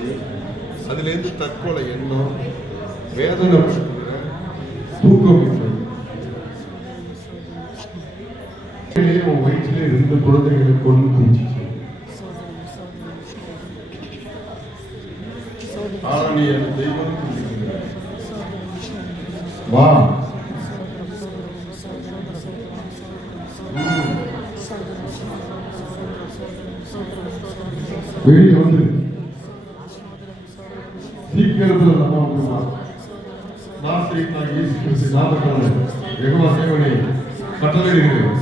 வந்துச்சு. அதுலேருந்து தற்கொலை எண்ணம், வேதனை படுத்துகிற தூக்கம் உன் வயிற்றிலே 2 குழந்தைகளை கொண்டு குடிச்சிச்சு. ஆனா நீ அந்த தெய்வம் வா வெளியே வந்து சீக்கிரத்தில் நம்ம நாசிரியர் இயேசு கிறிஸ்து நாமத்தால் யெகோவா தேவனே கட்டளையிடுகிறேன்.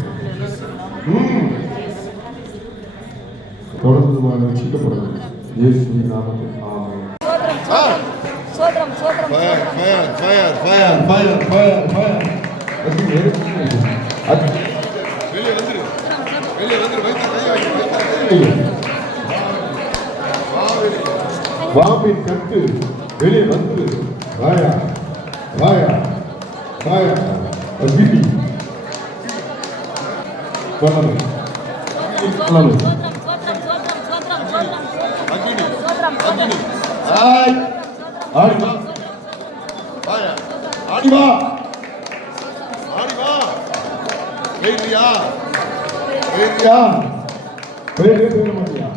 தொடர்ந்து ரட்சிக்கப்படாது இயேசுவின் நாமத்தில் ஆமென். சோதரம் சோதரம் fire fire fire fire fire fire fire வெளியே வந்துரு வெளியே வந்துரு வாபின் கட்டு வெளியே வந்து வாயா வாயா வாயா பிபி பண்ணணும் பண்ணணும் ஆடி வா வாயா ஆடி வா ஆடி வா வெயிலியா வெயிலியா வெயிலே போக மாட்டியா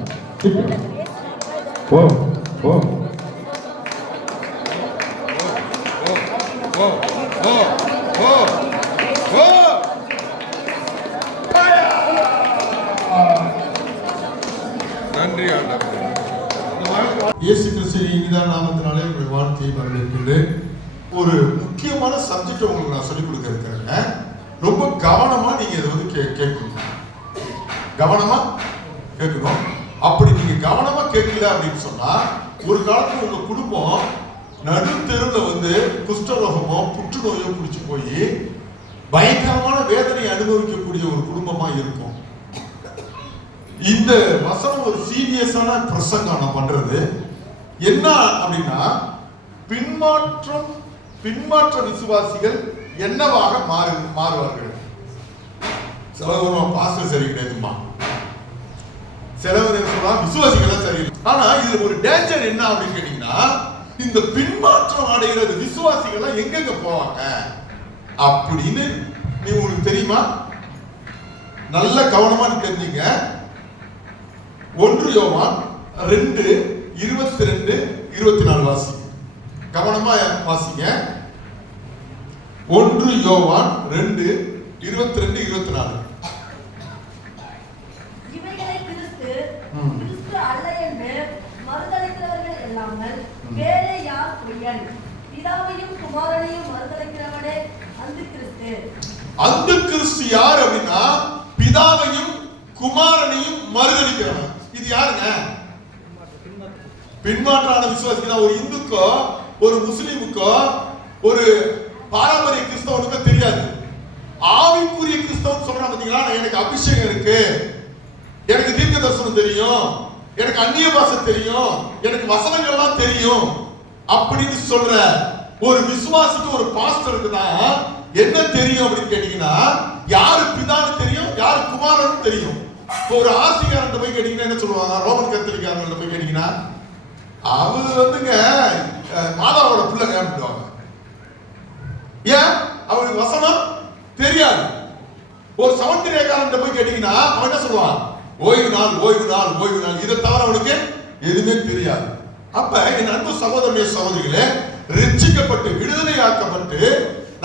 ஓ ஓ ஓ ஓ ஓ ஓ நன்றி ஆண்டவரே. இயேசு கிறிஸ்துவின் நாமத்தினாலே உங்களுடைய வாழ்க்கையை வரவேற்கின்றேன். ஒரு முக்கியமான சப்ஜெக்ட் உங்களுக்கு நான் சொல்லிக் கொடுக்க இருக்கிறேன். ரொம்ப கவனமா நீங்க இதை வந்து கேட்கணும். கவனமா கேட்கணும். அப்படி நீங்க கவனமா கேட்கல அப்படின்னு சொன்னா ஒரு காலத்துல உங்க குடும்பம் நடு தெருவில் வந்து குஷ்டரோகமோ புற்றுநோயோ பிடிச்சு போய் பயங்கரமான வேதனை அனுபவிக்கக்கூடிய ஒரு குடும்பமா இருக்கும். இந்த வசனம் ஒரு சீரியஸான பிரசங்கம் நான் பண்றது என்ன அப்படின்னா, பின்மாற்ற விசுவாசிகள் என்னவாக மாறுவார்கள். சிலவரும் பாஸ்டர் சரி கிடையாதுமா, சிலவர் சொல்றா விசுவாசிகள் சரியில்லை. ஆனா இதுல ஒரு டேஞ்சர் என்ன அப்படின்னு கேட்டீங்கன்னா, இந்த பின்மாற்றம் அடைகிறது விசுவாசிகள் எங்கெங்க போவாங்க அப்படின்னு நீ உங்களுக்கு தெரியுமா? நல்ல கவனமா தெரிஞ்சுங்க. 1 யோவான் 2:22-24 வாசிங்க. கவனமா வாசிங்க. 1 யோவான் 2:22-24. இவைகளை கிறிஸ்து அல்ல என்று மறுதலிக்கிறவர்கள் இல்லாமல் வேறே யார் பொய்யன்? பிதாவையும் குமாரனையும் மறுதலிக்கிறவனே அந்திகிறிஸ்து. அந்திகிறிஸ்து யார் அப்படின்னா, பிதாவையும் குமாரனையும் மறுதலிக்கிறவன். இது யாருங்க? பின்மாற்றான விசுவாசிகள். ஒரு இந்துக்கோ ஒரு முஸ்லிமுக்கோ ஒரு பாரம்பரிய கிறிஸ்தவனுக்கோ தெரியாது. ஆவிக்குரிய கிறிஸ்தவன் சொல்றான் பாத்தீங்களா, எனக்கு அபிஷேகம் இருக்கு, எனக்கு தீர்க்க தரிசனம் தெரியும், எனக்கு அந்நிய பாஷை தெரியும், எனக்கு வசனங்கள்லாம் தெரியும் அப்படின்னு சொல்ற ஒரு விசுவாசிக்கு ஒரு பாஸ்டருக்கு தான் என்ன தெரியும் அப்படின்னு கேட்டீங்கன்னா, யாரு பிதான்னு தெரியும், யாரு குமாரன்னு தெரியும். ஒரு ஆசிரியர் போய் கேட்டீங்கன்னா என்ன சொல்லுவாங்க? ரோமன் கத்தோலிக்காரங்க போய் கேட்டீங்கன்னா, அவரு வந்துங்க மாதாவோட பிள்ளைங்க அப்படின்வாங்க. ஏன்? அவருக்கு வசனம் தெரியாது. ஒரு சமத்திரியக்காரன் போய் கேட்டீங்கன்னா அவன் என்ன சொல்லுவான்? ஓய்வு நாள் ஓய்வு நாள் ஓய்வு நாள். இதை தவிர அவனுக்கு எதுவுமே தெரியாது. அப்ப என் அன்பு சகோதரனுடைய சகோதரிகளே, ரட்சிக்கப்பட்டு விடுதலையாக்கப்பட்டு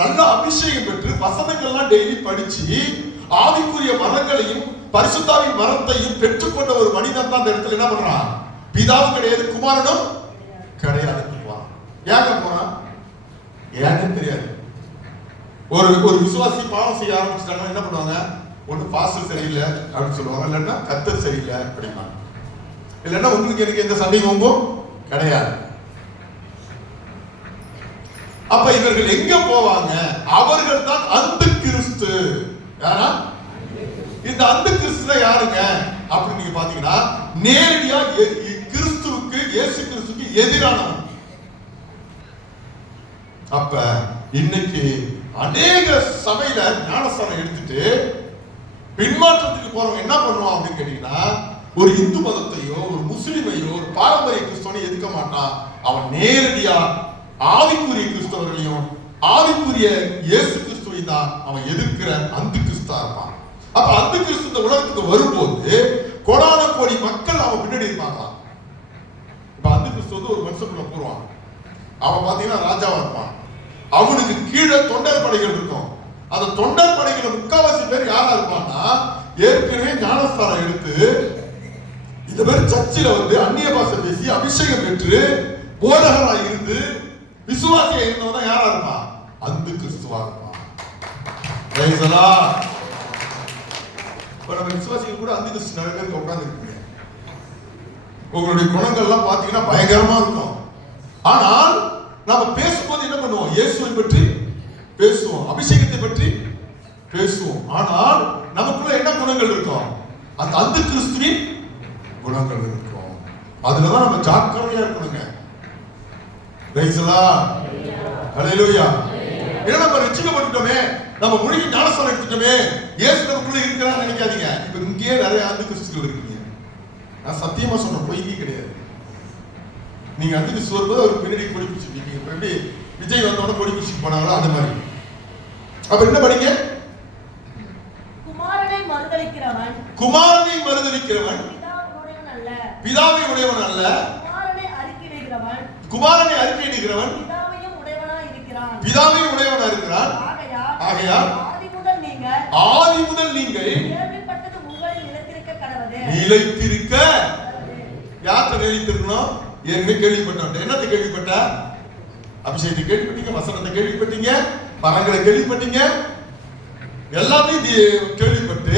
நல்ல அபிஷேகம் பெற்று வசனங்கள்லாம் டெய்லி படிச்சு ஆவிக்குரிய மரங்களையும் பரிசுத்தாவின் மரத்தையும் பெற்றுக்கொண்ட ஒரு மனிதன் தான் அந்த இடத்துல என்ன பண்றான்? பிதாவும் கிடையாது, குமாரனும் கிடையாது. ஏங்க போறான்? ஏன்னு தெரியாது. ஒரு விசுவாசி பாவம் செய்ய ஆரம்பிச்சிட்டாங்கன்னா என்ன பண்ணுவாங்க? ஒண்ணு பாஸ்டர் சரியில்லை அப்படின்னு சொல்லுவாங்க, இல்லைன்னா கர்த்தர் சரியில்லை அப்படிம்பாங்க, இல்லைன்னா உங்களுக்கு எனக்கு எந்த சண்டையும் கிடையாது. அப்ப இவர்கள் எங்க போவாங்க? அவர்கள் தான் அந்திகிறிஸ்து. யாரா? இந்த அந்திகிறிஸ்து யாருங்க அப்படின்னு நீங்க பாத்தீங்கன்னா, நேரடியா கிறிஸ்துவுக்கு, இயேசு கிறிஸ்துவுக்கு எதிரானவன். அப்ப இன்னைக்கு அநேக சபையில ஞானஸ்தானம் எடுத்துட்டு பின்மாற்றத்துக்கு போறவங்க என்ன பண்ணுவான் அப்படின்னு கேட்டீங்கன்னா, ஒரு இந்து மதத்தையோ ஒரு முஸ்லிமையோ ஒரு பாரம்பரிய கிறிஸ்தவனை எதிர்க்க மாட்டான். அவன் நேரடியா ஆவிக்குரிய கிறிஸ்தவர்களையும் ஆவிக்குரிய இயேசு கிறிஸ்துவை தான் அவன் எதிர்க்கிற அந்து கிறிஸ்தா இருப்பான். அப்ப அந்து கிறிஸ்து இந்த உலகத்துக்கு வரும்போது கோடான கோடி மக்கள் அவன் பின்னாடி இருப்பாங்களாம். இப்ப அந்து கிறிஸ்து வந்து ஒரு மனுஷனுக்குள்ள போடுவான். அவன் பாத்தீங்கன்னா ராஜாவா இருப்பான். அவனுக்கு கீழே தொண்டர் படைகள் இருக்கும். அந்த தொண்டர் படைகளை முக்காவாசி பேர் யாரா இருப்பான்னா ஏற்கனவே ஞானஸ்தானம் எடுத்து இந்த மாதிரி சர்ச்சில வந்து அந்நிய பாஷை பேசி அபிஷேகம் பெற்று போதகரா இருந்து விசுவாசியா இருந்தவன் யாரா இருப்பான்? அந்து கிறிஸ்துவா இருப்பான். நம்ம விசுவாசிகள் கூட அந்து கிறிஸ்து நிறைய பேருக்கு உட்கார்ந்து இருக்கீங்க. உங்களுடைய குணங்கள்லாம் பாத்தீங்கன்னா பயங்கரமா இருக்கும். ஆனால் நாம பேசும்போது என்ன பண்ணுவோம்? இயேசுவை பற்றி பேசுவோம், அபிஷேகத்தை பற்றி பேசுவோம். ஆனால் நமக்குள்ள என்ன குணங்கள் இருக்கும்? அந்த அந்து கிறிஸ்துவின் குணங்கள் இருக்கும். அதுலதான் நம்ம ஜாக்கிரதையா இருக்கணுங்க. ஹல்லேலூயா. ஏன்னா நம்ம ரட்சிக்கப்பட்டுட்டோமே, நம்ம முழுகி ஞானஸ்தானம் எடுத்துட்டோமே, இயேசு நமக்குள்ள இருக்கிறான்னு நினைக்காதீங்க. இப்ப இங்கேயே நிறைய அந்து கிறிஸ்துகள் இருக்கீங்க. நான் சத்தியமா சொன்ன பொய்யே கிடையாது. நீங்க அந்து கிறிஸ்து வரும்போது ஒரு பின்னாடி கொடி பிடிச்சிருக்கீங்க. இப்ப எப்படி விஜய் வந்தோட கொடி பிடிச்சிட்டு போனாங்களோ அது மாதிரி. அப்ப என்ன பண்ணீங்க? குமாரனை மறுதலிக்கிறவன் பிதாவை உடையவன் அல்ல. குமாரனை அறிக்கையிடுகிறவன் பிதாவையும் உடையவனா இருக்கிறான். ஆகையால் ஆதி முதல் நீங்கள் நிலைத்திருக்க. யார்கிட்ட நிலைத்திருக்கணும்? என்ன கேள்விப்பட்டோம்? என்னத்தை கேள்விப்பட்ட? அபிஷேகத்தை கேள்விப்பட்டீங்க, வசனத்தை கேள்விப்பட்டீங்க, பரங்களை கேள்விப்பட்டீங்க, எல்லாத்தையும் கேள்விப்பட்டு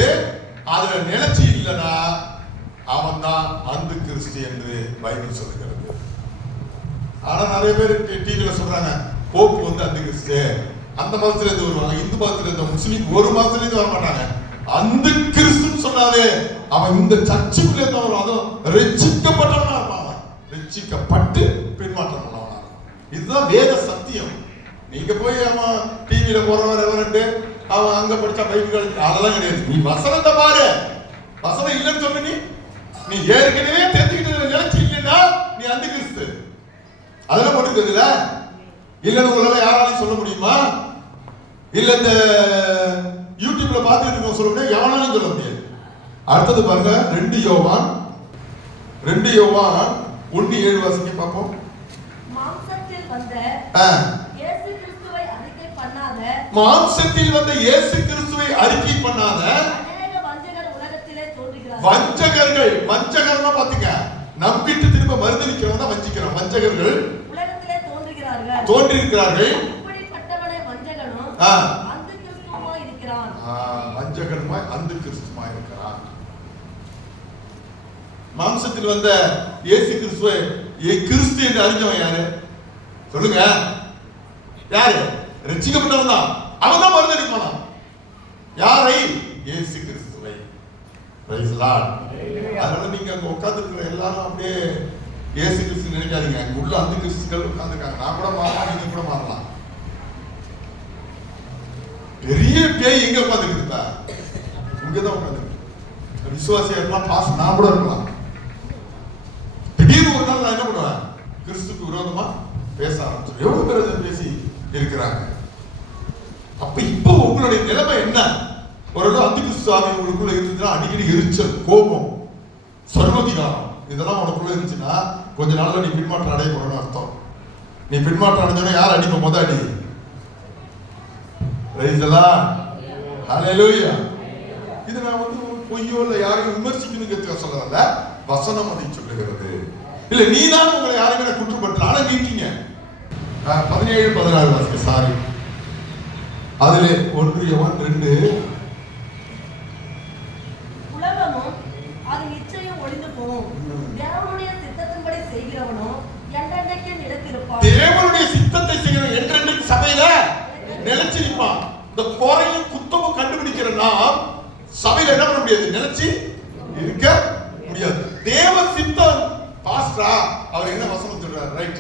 அதுல நிலைச்சி இல்லனா அவன் தான் அந்து கிறிஸ்து என்று பைபிள் சொல்லுகிறது. ஆனா நிறைய பேர் டிவில சொல்றாங்க போப்பு வந்து அந்து கிறிஸ்து, அந்த மதத்துல இருந்து வருவாங்க, இந்து மதத்துல இருந்து முஸ்லீம் ஒரு மதத்துல இருந்து வர மாட்டாங்க. அந்து கிறிஸ்துன்னு சொன்னாலே அவன் இந்த சர்ச்சுக்குள்ளே தான் வரும். அதுவும் ரட்சிக்கப்பட்டவனா இருப்பான். ரட்சிக்கப்பட்டு பின்மாற்றம் பண்ணவனா. இதுதான் வேத சத்தியம். நீங்க போய் அவன் டிவியில போறவன் ரெவரண்ட் அவன் அங்க படிச்சா பைபிள் அதெல்லாம் கிடையாது. நீ வசனத்தை பாரு. வசனம் இல்லைன்னு சொல்லு. நீ ஏற்கனவே தெரிஞ்சுக்கிட்டு நினைச்சு இல்லைன்னா நீ அந்து கிறிஸ்து. அதெல்லாம் மட்டும் தெரியல இல்லன்னு உங்களால யாராலையும் சொல்ல முடியுமா? இல்ல இந்த யூடியூப்ல பார்த்துட்டு இருக்க சொல்ல முடியாது, எவனாலும் சொல்ல முடியாது. அடுத்தது பாருங்க 2 யோவான் 1:7 வாசிக்க பார்ப்போம். மாம்சத்தில் வந்த இயேசு கிறிஸ்துவை அறிக்கை பண்ணாத அநேக வஞ்சகர் உலகத்திலே தோன்றுகிறார்கள். வஞ்சகர்னா பாத்தீங்க, நம்பிட்டு திரும்ப மறுதலிக்கிறவங்க தான் வஞ்சிக்கிறான். வஞ்சகர்கள் உலகத்திலே தோன்றுகிறார்கள். இப்படிப்பட்டவனே வஞ்சகனும் அந்து கிறிஸ்துவுமாய் இருக்கிறான். வஞ்சகனுமாய் அந்து கிறிஸ்துவுமாய் இருக்கிறான். மாம்சத்தில் வந்த இயேசு கிறிஸ்துவை கிறிஸ்து என்று அறிஞ்சவன் யாரு சொல்லுங்க? யாரு? ரட்சிக்கப்பட்டவன் தான். அவன் தான் மறுதலிப்பான். யாரை? இயேசு கிறிஸ்துவை. Praise Lord. அதனால நீங்க அங்க உட்கார்ந்து இருக்கிற எல்லாரும் அப்படியே இயேசு கிறிஸ்து நினைக்காதீங்க. அங்க உள்ள அந்து கிறிஸ்துகள் உட்கார்ந்துருக்காங்க. நான் கூட மாறலாம், நீங்க கூட மாறலாம். பெரிய பேய் எங்க உட்கார்ந்து இருக்கா? இங்கதான் உட்கார்ந்து. விசுவாசியா இருக்கலாம், பாஸ் நான் கூட இருக்கலாம். திடீர்னு ஒரு நாள் நான் என்ன பண்ணுவேன்? கிறிஸ்துக்கு விரோதமா பேச ஆரம்பிச்சு எவ்வளவு பேர் அதை பேசி இருக்கிறாங்க. அப்ப இப்போ உங்களுடைய நிலைமை என்ன? ஒரு அந்து கிறிஸ்து ஆவி உங்களுக்குள்ள இருந்துச்சுன்னா அடிக்கடி எரிச்சல், கோபம், சர்வதிகாரம் இதெல்லாம் உனக்குள்ள இருந்துச்சுன்னா கொஞ்ச நாள்ல நீ பின்மாற்றம் அடைய போறன்னு அர்த்தம். நீ பின்மாற்றம் அடைஞ்சோன்னா யார் அடிப்ப? முத அடி. ஹல்லேலூயா. இது நான் வந்து பொய்யோ இல்ல யாரையும் விமர்சிக்கணுங்கிறதுக்கு சொல்லல, வசனம் அதை சொல்லுகிறது. இல்ல நீ தான் உங்களை யாருமே குற்றப்படுத்தல, ஆனா நீங்க 17-16 வாசிக்க. சாரி, அதிலே 1 யோவான் 2. உலகமும் அது நிச்சயம் ஒளிந்து போகும். தேவனுடைய சித்தத்தின்படி செய்கிறவனோ என்றென்றைக்கு நிலைத்திருப்பான். தேவனுடைய சித்தத்தை செய்கிறவன் என்றென்றைக்கு சபையில நிலைச்சிருப்பான். இந்த குறையும் குத்தமும் கண்டுபிடிக்கிற நாம் சபையில என்ன பண்ண முடியாது? நிலைச்சு இருக்க முடியாது. தேவ சித்தம் பாஸ்டரா அவர் என்ன வசனம் சொல்றாரு? ரைட்,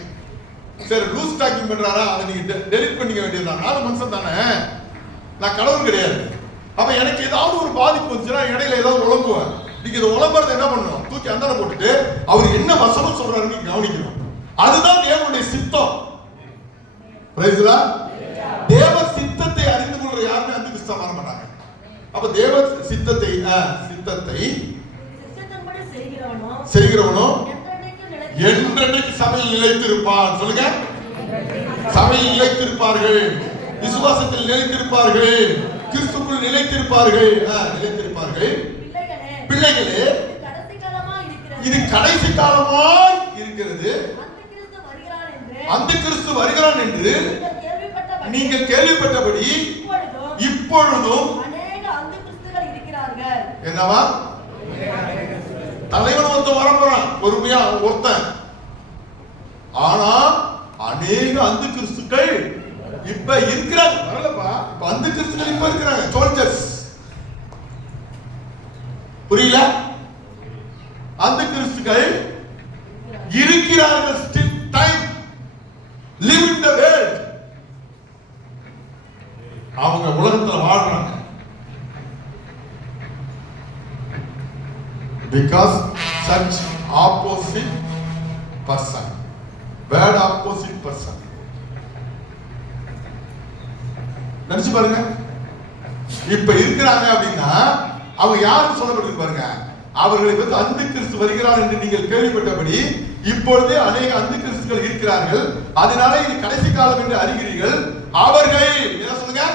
சரி லூஸ் டாக்கிங் பண்றாரா? அதை நீங்க டெலிட் பண்ணிக்க வேண்டியதுதான். நானும் மனுஷன் தானே, நான் கடவுள் கிடையாது. அப்ப எனக்கு ஏதாவது ஒரு பாதிப்பு வந்துச்சுன்னா இடையில ஏதாவது உழம்புவேன். நீங்க இந்த உலம்பரத்தை என்ன பண்ணணும்? தூக்கி அந்தால போட்டுட்டு அவர் என்ன வசனம் சொல்றாருன்னு கவனிக்கணும். அதுதான் தேவனுடைய சித்தம். Praise the Lord. தேவ சித்தத்தை அறிந்து கொள்ற யாருமே அந்த கிறிஸ்தவ வர மாட்டாங்க. அப்ப தேவ சித்தத்தை செய்கிறவனோ என்றென்றைக்கு சபையில் நிலைத்திருப்பான். சொல்லுங்க, சபையில் நிலைத்திருப்பார்கள், விசுவாசத்தில் நிலைத்திருப்பார்கள், கிறிஸ்துக்குள் நிலைத்திருப்பார்கள். பிள்ளைகளே, இது கடைசி காலமாய் இருக்கிறது. அந்த கிறிஸ்து வருகிறான் என்று நீங்கள் கேள்விப்பட்டபடி இப்பொழுதும் என்னவா தலைவன் ஒருத்தன் வரப்போறான், பொறுமையா ஒருத்தன். ஆனா அநேக அந்த கிறிஸ்துக்கள் இப்ப இருக்கிறாங்க. வரலப்பா, இப்ப அந்த கிறிஸ்துக்கள் இப்ப இருக்கிறாங்க. சோல்ஜர்ஸ், புரியல? அந்த கிறிஸ்துக்கள் இருக்கிறார்கள். Still time live in the world. அவங்க உலகத்துல வாழ்றாங்க. Because such opposite person, bad opposite person. நினைச்சு பாருங்க, இப்ப இருக்கிறாங்க அப்படின்னா அவங்க யாரும் சொல்லப்படுது பாருங்க. அவர்களை பற்றி அந்த கிறிஸ்து வருகிறார் என்று நீங்கள் கேள்விப்பட்டபடி இப்பொழுதே அநேக அந்த கிறிஸ்துகள் இருக்கிறார்கள். அதனால இது கடைசி காலம் என்று அறிகிறீர்கள். அவர்கள் என்ன சொல்லுங்க?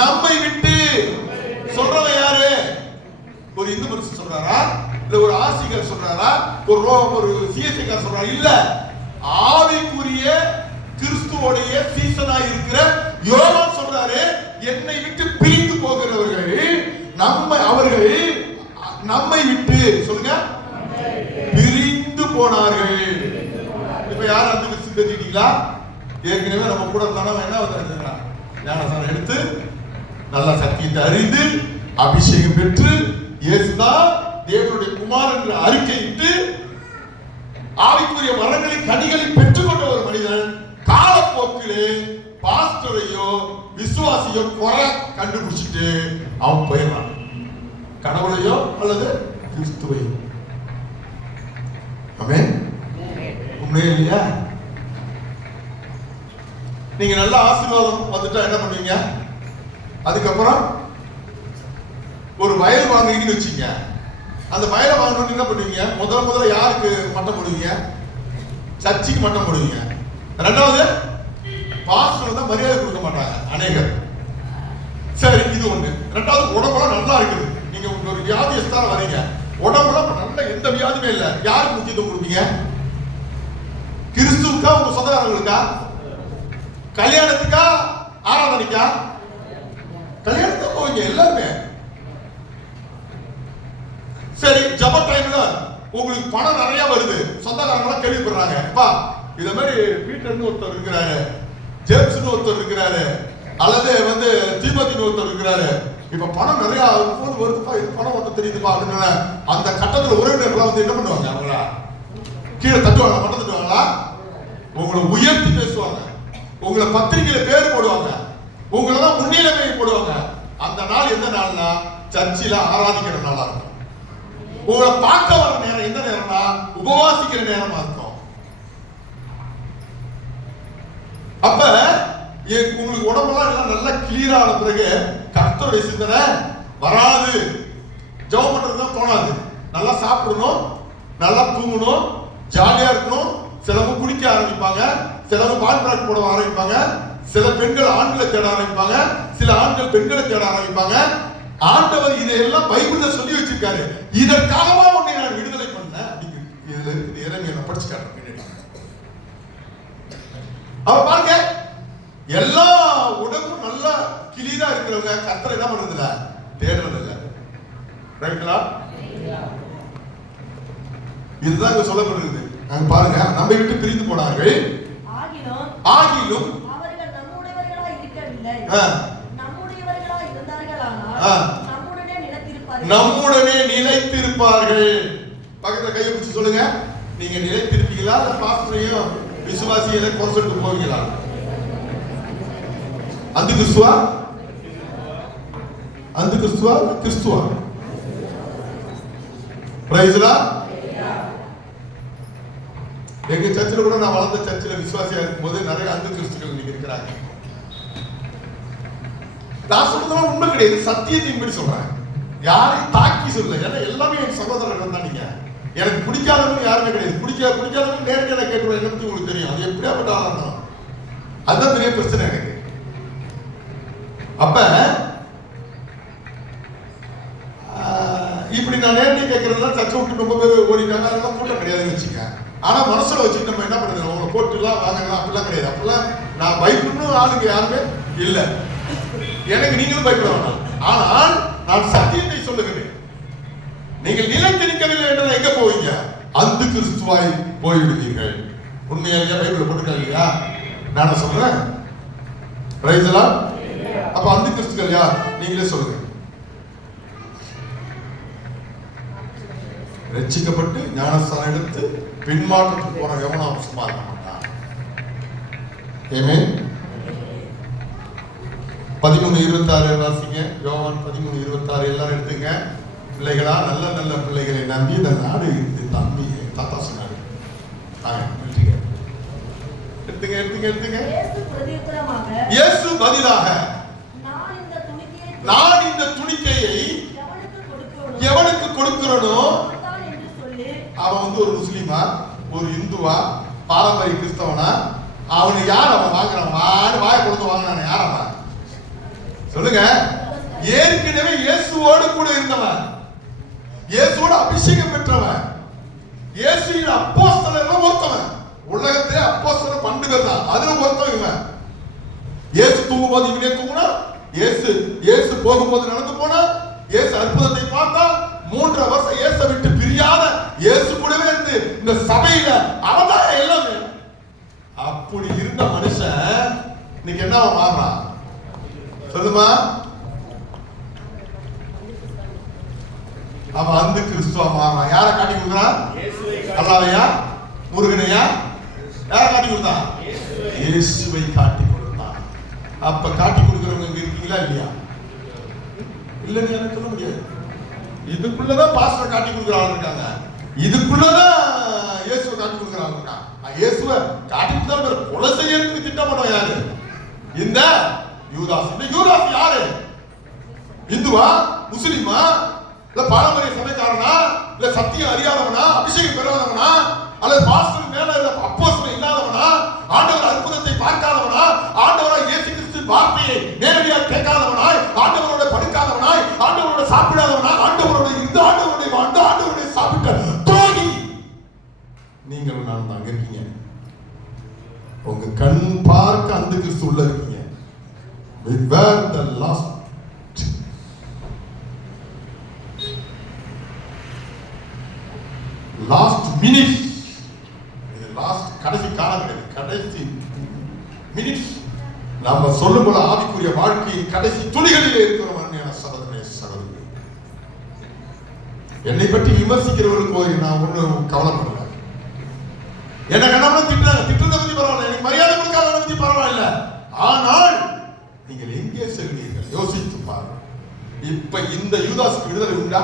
நம்மை விட்டு. சொல்றவன் யாரு? ஒரு இந்து மனுஷன் சொல்றாரா, இல்ல ஒரு ஆசிரியர் சொல்றாரா, ஒரு சிஎஸ்ஐ சொல்றாரா? இல்ல, ஆவிக்குரிய கிறிஸ்துவோடைய சீசனா இருக்கிற யோவான் சொல்றாரு, என்னை விட்டு பிரிந்து போகிறவர்கள் அவர்கள் நம்மை விட்டு சொல்லுங்க பிரிந்து போனார்கள். இப்ப யார் அந்த கிறிஸ்து தெரிஞ்சுட்டீங்களா? ஏற்கனவே நம்ம கூட தானே என்ன ஞானஸ்நானம் எடுத்து நல்ல சத்தியத்தை அறிந்து அபிஷேகம் பெற்று இயேசுதான் தேவனுடைய குமாரன் என்று அறிக்கையிட்டு ஆவிக்குரிய வரங்களின் கனிகளை பெற்றுக்கொண்ட ஒரு மனிதன் காலப்போக்கிலே பாஸ்டரையோ விசுவாசியோ குறை கண்டுபிடிச்சிட்டு அவன் போயிடறான். கடவுளையோ அல்லது கிறிஸ்துவையோ. ஆமென். உண்மையே இல்லையா? நீங்க நல்ல ஆசீர்வாதம் வந்துட்டா என்ன பண்ணுவீங்க? அதுக்கப்புறம் ஒரு வயல் வாங்குறீங்கன்னு வச்சுங்க. அந்த வயலை வாங்கணும்னு என்ன பண்ணுவீங்க? முதல்ல யாருக்கு மட்டம் போடுவீங்க? சர்ச்சுக்கு மட்டம் போடுவீங்க. ரெண்டாவது, பாஸ்டர் தான் மரியாதை கொடுக்க மாட்டாங்க அநேகர். சரி, இது ஒண்ணு. ரெண்டாவது, உடம்பெல்லாம் நல்லா இருக்குது. நீங்க ஒரு வியாதியஸ்தான வரீங்க, உடம்புலாம் நல்ல எந்த வியாதியுமே இல்லை. யாருக்கு முக்கியத்துவம் கொடுப்பீங்க? கிறிஸ்துவுக்கா, உங்க சொந்தக்காரங்களுக்கா? கல்யாணத்துக்கா, ஆராதனைக்கா? கல்யாணத்துக்கு போவீங்க எல்லாருமே. சரி, ஜப டைம்ல உங்களுக்கு பணம் நிறைய வருது, சொந்தக்காரங்க கேள்விப்படுறாங்க, அப்பா இத மாதிரி பீட்டர் ஒருத்தர் இருக்கிறாரு, ஜேம்ஸ் ஒருத்தர் இருக்கிறாரு, அல்லது தீமோத்தி ஒருத்தர் இருக்கிறாரு, இப்ப பணம் நிறைய வருதுப்பா, இது பணம் ஒருத்தர் தெரியுதுப்பா அப்படின்னு அந்த கட்டத்துல உறவினர்கள் என்ன பண்ணுவாங்க? அவங்களா கீழே தட்டுவாங்க, மட்டம் தட்டுவாங்களா? உங்களை உயர்த்தி பேசுவாங்க, உங்களை பத்திரிகையில பேர் போடுவாங்க, உங்களை தான் முன்னிலைமை போடுவாங்க. அந்த நாள் எந்த நாள்னா சர்ச்சில ஆராதிக்கிற நாளா இருக்கும். உங்களை பார்க்க வர நேரம் எந்த நேரம்னா உபவாசிக்கிற நேரமா இருக்கும். அப்ப உங்களுக்கு உடம்பெல்லாம் நல்லா கிளியர் ஆன பிறகு கர்த்தருடைய சிந்தனை வராது. ஜெபம் பண்றதுதான் தோணாது. நல்லா சாப்பிடணும், நல்லா தூங்கணும், ஜாலியா இருக்கணும். சிலவங்க குடிக்க ஆரம்பிப்பாங்க, சிலவங்க பால் பிராக் போட ஆரம்பிப்பாங்க, சில பெண்கள் ஆண்களை தேட ஆரம்பிப்பாங்க, சில ஆண்கள் பெண்களை தேட ஆரம்பிப்பாங்க. ஆண்டவர் இதையெல்லாம் பைபிள்ல சொல்லி வச்சிருக்காரு. இதற்காகவா உன்னை நான் விடுதலை பண்ணேன் அப்படிங்கிறது இதுல இருக்குது. இறைமையை படிச்சு காட்டுறேன். அவ பாருங்க, எல்லா உடம்பும் நல்லா கிளியரா இருக்கிறவங்க கர்த்தரை என்ன பண்றது இல்ல, தேடுறது இல்ல. ரைட்டுங்களா? இதுதான் இங்க சொல்லப்படுகிறது. அங்க பாருங்க, நம்மை விட்டு பிரிந்து போனார்கள், ஆகிலும் அவர்கள் நம்முடையவர்களாய் இருக்கவில்லை, நம்முடையவர்களாய் இருந்தார்களானால் நம்முடனே நிலைத்திருப்பார்கள். பக்கத்துல கையை பிடிச்சு சொல்லுங்க, நீங்க நிலைத்திருப்பீங்களா இல்ல பாஸ்டரையும் விசுவாசிகளை குறை சொல்லிட்டு போவீங்களா? அந்த கிறிஸ்துவா, அந்த கிறிஸ்துவா, கிறிஸ்துவா பிரைஸ் தி லார்ட். எங்க சர்ச்சில் கூட நான் வளர்ந்த சர்ச்சில் விசுவாசியா இருக்கும்போது நிறைய அந்த கிறிஸ்துக்கள் இன்னைக்கு இருக்கிறாங்க. நான் சொல்றதெல்லாம் உண்மை கிடையாது, சத்தியத்தின் படி சொல்றேன். யாரையும் தாக்கி சொல்ல, ஏன்னா எல்லாமே என் சகோதரர்கள் தான். நீங்க எனக்கு பிடிக்காதவங்க யாருமே கிடையாது. பிடிக்காதவங்க நேரடியாக கேட்டுருவேன், என்ன பத்தி உங்களுக்கு தெரியும், அது எப்படியாப்பட்ட ஆளா இருந்தாலும். அதுதான் பெரிய பிரச்சனை எனக்கு. அப்ப இப்படி நான் நேரடியாக கேட்கறதுலாம் சர்ச்சை விட்டு ரொம்ப பேர் ஓடிட்டாங்க, அதெல்லாம் கூட்டம் கிடையாதுன்னு வச்சுக்க. ஆனா மனசுல வச்சுட்டு நம்ம என்ன பண்ணுறது, அவங்க போட்டுலாம் வாங்கலாம் அப்படிலாம் கிடையாது. அப்படிலாம் நான் பயப்படணும் ஆளுங்க யாருமே இல்லை. எனக்கு நீங்களும் பயப்பட வேண்டாம். ஆனால் நான் சத்தியத்தை சொல்லுகிறேன். நீங்கள் நிலைத்து நிற்கவில்லை என்றால் எங்க போவீங்க? அந்த கிறிஸ்துவாய் போய்விடுவீர்கள். உண்மையா பைபிள் போட்டுருக்காங்க இல்லையா? நான் சொல்றேன். Praise the Lord. அப்ப அந்த கிறிஸ்துக்கள் யார்? நீங்களே சொல்லுங்க. ரட்சிக்கப்பட்டு ஞானஸ்தானம் எடுத்து பின்மாற்றத்துக்கு போன எவனும் சும்மா இருக்க மாட்டான். ஆமென். 13:26 வாசிங்க. யோவான் 13:26 எல்லாரும் எடுத்துங்க. பிள்ளைகளா, நல்ல நல்ல பிள்ளைகளை நம்பி இந்த நாடு தம்பி தாத்தா சொன்னாரு. எடுத்துங்க. இயேசு பதிலாக நான் இந்த துணிக்கையை எவனுக்கு கொடுக்கிறனோ அவன் வந்து ஒரு முஸ்லிமா, ஒரு இந்துவா, பாரம்பரிய கிறிஸ்தவனா, அவனை யார் அவன் வாங்குறான்? வாய கொடுத்து வாங்கினானே யார் அவன்? சொல்லுங்க. ஏற்கனவே இயேசுவோடு கூட இருந்தவன், இயேசுவோட அபிஷேகம் பெற்றவன், இயேசுவின் அப்போஸ்தலர்ல ஒருத்தவன். உலகத்திலே அப்போஸ்தலர் 12 பேர் தான், அதுல ஒருத்தன் இவன். இயேசு தூங்கும்போது இவனே தூங்குனா, இயேசு போகும்போது நடந்து போனா, இயேசு அற்புதத்தை பார்த்தா, 3 வருஷம் இயேசு விட்டு பிரியாத இயேசு கூடவே இருந்து இந்த சபையில அவதான் எல்லாமே. அப்படி இருந்த மனுஷன் இன்னைக்கு என்ன மாறுறான் சொல்லுமா? அவன் அந்த கிறிஸ்துவா மாறுறான். யாரை காட்டி கொடுக்குறான்? அல்லாவையா, முருகனையா? யாரை காட்டி கொடுத்தான்? இயேசுவை காட்டி கொடுத்தான். அப்ப காட்டி கொடுக்கிறவங்க இங்க இருக்கீங்களா இல்லையா? இல்லன்னு எனக்கு சொல்ல முடியாது. இதுக்குள்ளதான் பாஸ்டர் காட்டி கொடுக்குறாங்க இருக்காங்க, இதுக்குள்ளதான் இயேசுவை காட்டி கொடுக்குறாங்க இருக்காங்க. இயேசுவை காட்டி கொடுத்தா கொலை செய்யறதுக்கு திட்டம் பண்ண யாரு? இந்த யூதாஸ். இந்த யூதாஸ் யாரு? இந்துவா, முஸ்லிமா, இல்ல பாரம்பரிய சபைக்காரனா, இல்ல சத்தியம் அறியாதவனா, அபிஷேகம் பெறாதவனா, அல்லது பாஸ்டர் மேல அப்போஸ்தலன் இல்லாதவனா, ஆண்டவர் அற்புதத்தை பார்க்காதவனா, ஆண்டவரை இயேசு கிறிஸ்து வார்த்தையை நேரடியாக கேட்காதவனாய், ஆண்டவரோட படுக்காதவனாய், ஆண்டவரோட சாப்பிடாதவனாய், ஆண்டவரோட இந்த ஆண்டவருடைய அந்த ஆண்டவருடைய சாப்பிட்ட துரோகி நீங்கள் நான் தான் இருக்கீங்க. உங்க கண் பார்க்க அந்த கிறிஸ்து உள்ள இருக்கீங்க. Where the last minute, இது லாஸ்ட் கடைசி காலம் கிடையாது, கடைசி மினிட்ஸ். நாம சொல்லும் போல ஆவிக்குரிய வாழ்க்கையின் கடைசி துளிகளிலே இருக்கிறோம். அருமையான சகோதரனே, சகோதரி, என்னை பற்றி விமர்சிக்கிறவர்களுக்கு நான் ஒன்றும் கவலைப்படல. என்ன கணவன் திட்டுறதை பத்தி பரவாயில்ல, எனக்கு மரியாதை கொடுக்காத பத்தி பரவாயில்ல. ஆனால் நீங்கள் எங்கே செல்வீர்கள் யோசித்து பாருங்க. இப்ப இந்த யூதாஸுக்கு விடுதலை உண்டா?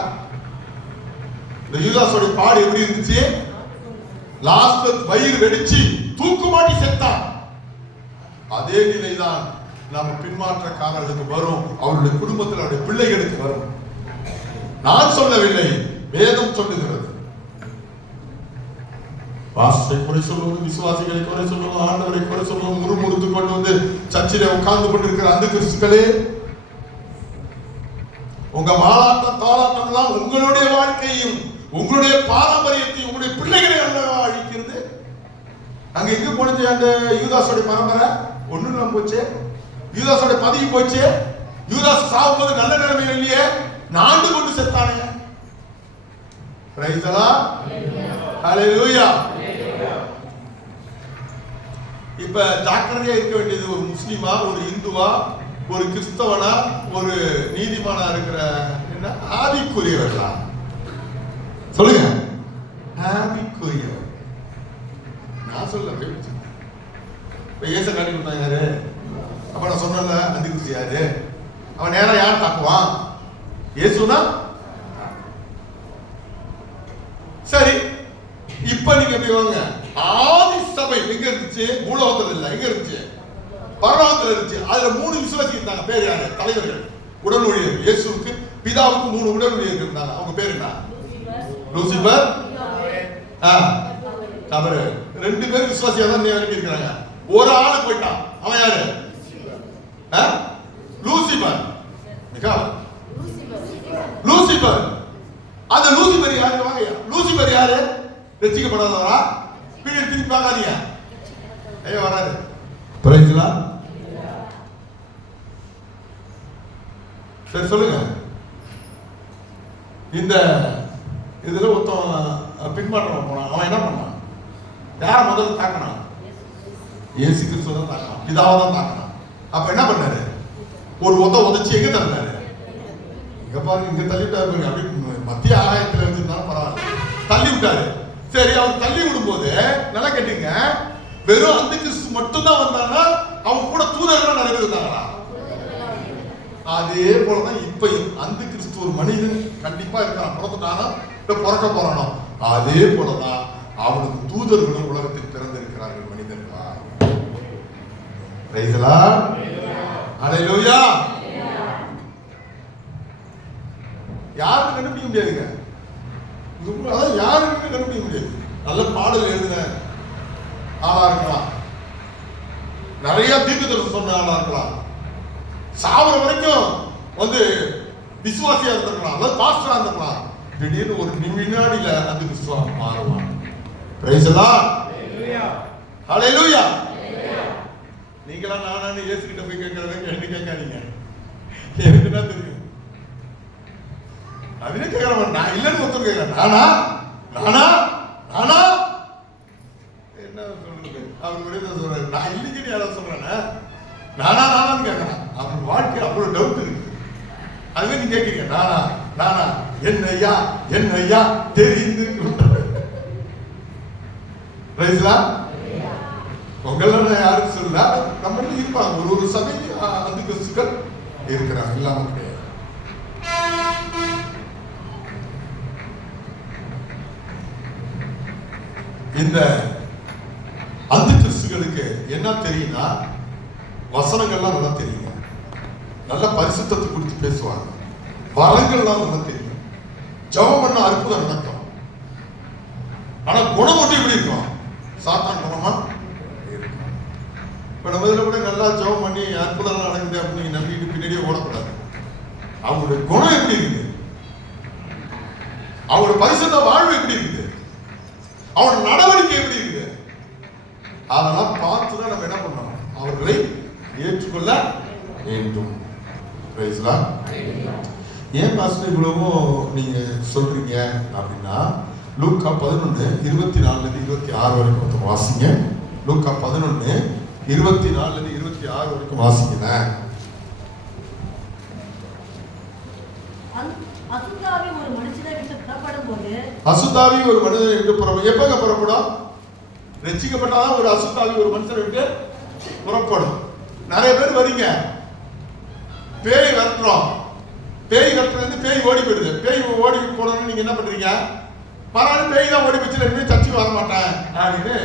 இந்த யூதாஸோட பாடு எப்படி இருந்துச்சு? லாஸ்ட் வயிறு வெடிச்சு தூக்கு மாட்டி செத்தான். அதே நிலைதான் நம்ம பின்மாற்றக்காரர்களுக்கு வரும், அவருடைய குடும்பத்தில் அவருடைய பிள்ளைகளுக்கு வரும். நான் சொல்லவில்லை, வேதம் சொல்லுகிறது. பாஸ்டரை குறை சொல்லுவோம், விசுவாசிகளை குறை சொல்லுவோம், ஆண்டவரை குறை சொல்லுவோம், முறுமுறுத்து கொண்டு வந்து சர்ச்சிலே உட்கார்ந்து கொண்டிருக்கிற அந்த கிறிஸ்துக்களே, உங்க மாலாட்டம் தாளாட்டம் எல்லாம் உங்களுடைய வாழ்க்கையும் உங்களுடைய பாரம்பரியத்தையும் உங்களுடைய பிள்ளைகளை அல்லவா அழிக்கிறது. அங்க எங்க போனது அந்த யூதாஸோட பரம்பரை? ஒண்ணு நம்ம போச்சு. யூதாஸோட பதவி போச்சு. யூதாஸ் சாவும்போது நல்ல நிலைமையில் இல்லையே, நாண்டு கொண்டு செத்தானே. பிரைஸ் தி லார்ட், ஹalleluya. இப்ப ஜாக்கிரதையா இருக்க வேண்டியது, ஒரு முஸ்லிமா, ஒரு இந்துவா, ஒரு கிறிஸ்தவனா, ஒரு நீதிமானா இருக்கிற என்ன ஆவிக்குரியவர்களா? சொல்லுங்க, ஆவிக்குரியவர். நான் சொல்ல இயேசு காட்டி கொடுத்தாங்க யாரு? அப்ப நான் சொன்னல அந்த கிறிஸ்து யாரு? அவன் நேரம் யார் தாக்குவான்? இயேசுதான். நீங்க எப்படி வாங்க? ஆதி சபை எங்க இருந்துச்சு? பூலோகத்துல இல்ல, எங்க இருந்துச்சு? பரலோகத்துல இருந்துச்சு. அதுல 3 விசுவாசி இருந்தாங்க. பேர் யாரு? தலைவர்கள், உடல் ஊழியர்கள். இயேசுவுக்கு பிதாவுக்கு 3 உடல் ஊழியர்கள் இருந்தாங்க. அவங்க பேர் என்ன? லூசிபர், தவறு. 2 பேர் விசுவாசியா தான் வரைக்கும் இருக்கிறாங்க. ஒரு ஆளு போயிட்டான். அவன் யாரு? லூசிபர். லூசிபர். அந்த லூசிபர் யாரு? வாங்க, லூசிபர் யாரு? ரட்சிக்கப்படாதவரா? பின்னாடி திருப்பி பார்க்காதீங்க. ஐயோ வராது. புரியுதுங்களா? சரி சொல்லுங்க. இந்த இதுல ஒருத்தன் பின்மாற்றம் போனான். அவன் என்ன பண்ணான்? யார முதல்ல தாக்கினான்? இயேசு கிறிஸ்துவ தான் தாக்கினான், பிதாவை தான் தாக்கினான். அப்ப என்ன பண்ணாரு? ஒரு உதச்சி எங்க தள்ளினாரு? இங்க பாருங்க, இங்க தள்ளிட்டாரு. அப்படி மத்திய ஆகாயத்துல வச்சிருந்தாலும் பரவாயில்ல, தள்ளி விட்டாரு. சரி, அவர் தள்ளி விடும்போது நல்லா கேட்டீங்க, வெறும் அந்த கிறிஸ்து மட்டும் தான் வந்தாங்கன்னா அவங்க கூட தூதர்கள் நிறைய பேர் இருந்தாங்களா? அதே போலதான் இப்பயும் அந்த கிறிஸ்து ஒரு மனிதன் கண்டிப்பா இருக்கான். பிறந்துட்டானா பிறக்க போறானோ அதே போலதான் அவனுக்கு தூதர்களும் உலகத்தில் பிறந்திருக்கிறார்கள் மனிதர்களா. Praise the Lord. ஹல்லேலூயா. யாருக்கும் கண்டுபிடிக்க முடியாதுங்க. அதான் யாருக்குமே கண்டுபிடிக்க முடியாது. நல்ல பாடல் எழுதின ஆளா இருக்கலாம், நிறைய தீர்க்கதரிசனம் சொன்ன ஆளா இருக்கலாம், சாவர வரைக்கும் விசுவாசியா இருந்திருக்கலாம், அல்லது பாஸ்டரா இருந்திருக்கலாம். திடீர்னு ஒரு வினாடியில அந்த விசுவாசம் மாறுவான். Praise the Lord. ஹல்லேலூயா. நீங்களா நானு இயேசு கிட்ட போய் கேட்கறத என்ன கேட்காதீங்க. எனக்கு தான் தெரியும். அவரே கேட்கறவன் நான் இல்லைன்னு ஒருத்தர் கேட்கிறேன். நானா நானா நானா என்ன சொல்றது? அவர் ஒரே தான் சொல்றாரு, நான் இல்லைன்னு யாராவது சொல்றேன்னா நானா நானான்னு கேட்கறான். அவன் வாழ்க்கை அவ்வளவு டவுட் இருக்கு. அதுவே நீங்க கேட்கிறீங்க நானா நானா என்ன ஐயா தெரிந்து உங்கள யாரும் சொல்லல. நம்ம இருப்பாங்க ஒரு சபை அந்த கிறிஸ்துக்கள் இருக்கிறாங்க, இல்லாம கிடையாது. இந்த அந்த கிறிஸ்துகளுக்கு என்ன தெரியும்னா, வசனங்கள்லாம் நல்லா தெரியுங்க, நல்ல பரிசுத்தத்தை குறித்து பேசுவாங்க, வரங்கள்லாம் நல்லா தெரியும், ஜெபம் பண்ண அற்புதம் நடக்கும். ஆனா குணம் மட்டும் எப்படி இருக்கும்? சாத்தான் குணமா இருக்கும். இப்ப நம்ம இதுல கூட நல்லா ஜெபம் பண்ணி அற்புதம் நடக்குது அப்படின்னு நம்பிட்டு பின்னாடியே ஓடக்கூடாது. அவங்களுடைய குணம் எப்படி இருக்குது? அவங்களோட பரிசுத்த வாழ்வு எப்படி இருக்குது? அவனோட நடவடிக்கை எப்படி இருக்கு? அதெல்லாம் பார்த்துதான் நம்ம என்ன பண்ணணும்? அவர்களை ஏற்றுக்கொள்ள வேண்டும். ஏன் பாஸ்டர் இவ்வளவும் நீங்க சொல்றீங்க அப்படின்னா, லூக்கா 11:24-26 வரைக்கும் வாசிங்க. லூக்கா 11:24-26 வரைக்கும் வாசிங்க. அசுத்தாவி ஒரு மனுஷனை விட்டு புறப்படும் போது, அசுத்தாவி ஒரு மனிதனை விட்டு புறப்படும். எப்பங்க புறப்படும்? ரட்சிக்கப்பட்டாதான் ஒரு அசுத்தாவி ஒரு மனுஷனை விட்டு புறப்படும். நிறைய பேர் வரீங்க, பேய் வரட்டுறோம், பேய் வரட்டுறது பேய் ஓடி போயிடுது. பேய் ஓடி போனோம்னு நீங்க என்ன பண்றீங்க? பரவாயில்ல, பேய் தான் ஓடி போச்சு, ரெண்டு சர்ச்சுக்கு வர மாட்டேன் அப்படின்னு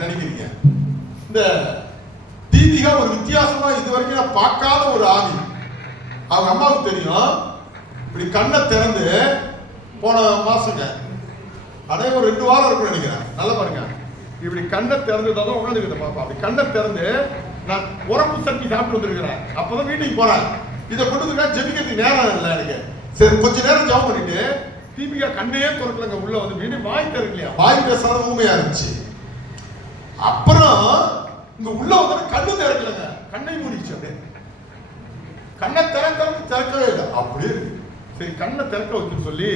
நினைக்கிறீங்க. இந்த தீபிகா ஒரு வித்தியாசமா இது வரைக்கும் நான் பார்க்காத ஒரு ஆவி. அவங்க அம்மாவுக்கு தெரியும், இப்படி கண்ணை திறந்து போன மாசங்க அதே ஒரு 2 வாரம் இருக்குன்னு நினைக்கிறேன். நல்லா பாருங்க, இப்படி கண்ணை திறந்துதான் உட்காந்துக்கிட்ட பாப்பா. அப்படி கண்ணை திறந்து நான் உரப்பு சட்டி சாப்பிட்டு வந்துருக்கிறேன். அப்பதான் வீட்டுக்கு போறேன். இதை கொண்டு ஜெபிக்கிறதுக்கு நேரம் இல்லை எனக்கு. சரி, கொஞ்ச நேரம் ஜெபம் பண்ணிட்டு தீபிகா கண்ணையே திறக்கலங்க. உள்ள வந்து வீடு வாய் திறக்கலையா, வாய் பேசாத ஊமையா இருந்துச்சு. அப்புறம் இங்க உள்ள வந்து கண்ணு திறக்கலங்க, கண்ணை மூடிச்சு. அப்படியே கண்ணை திறக்கவே இல்லை, அப்படியே சரி கண்ணை திறக்க வைக்கணும்னு சொல்லி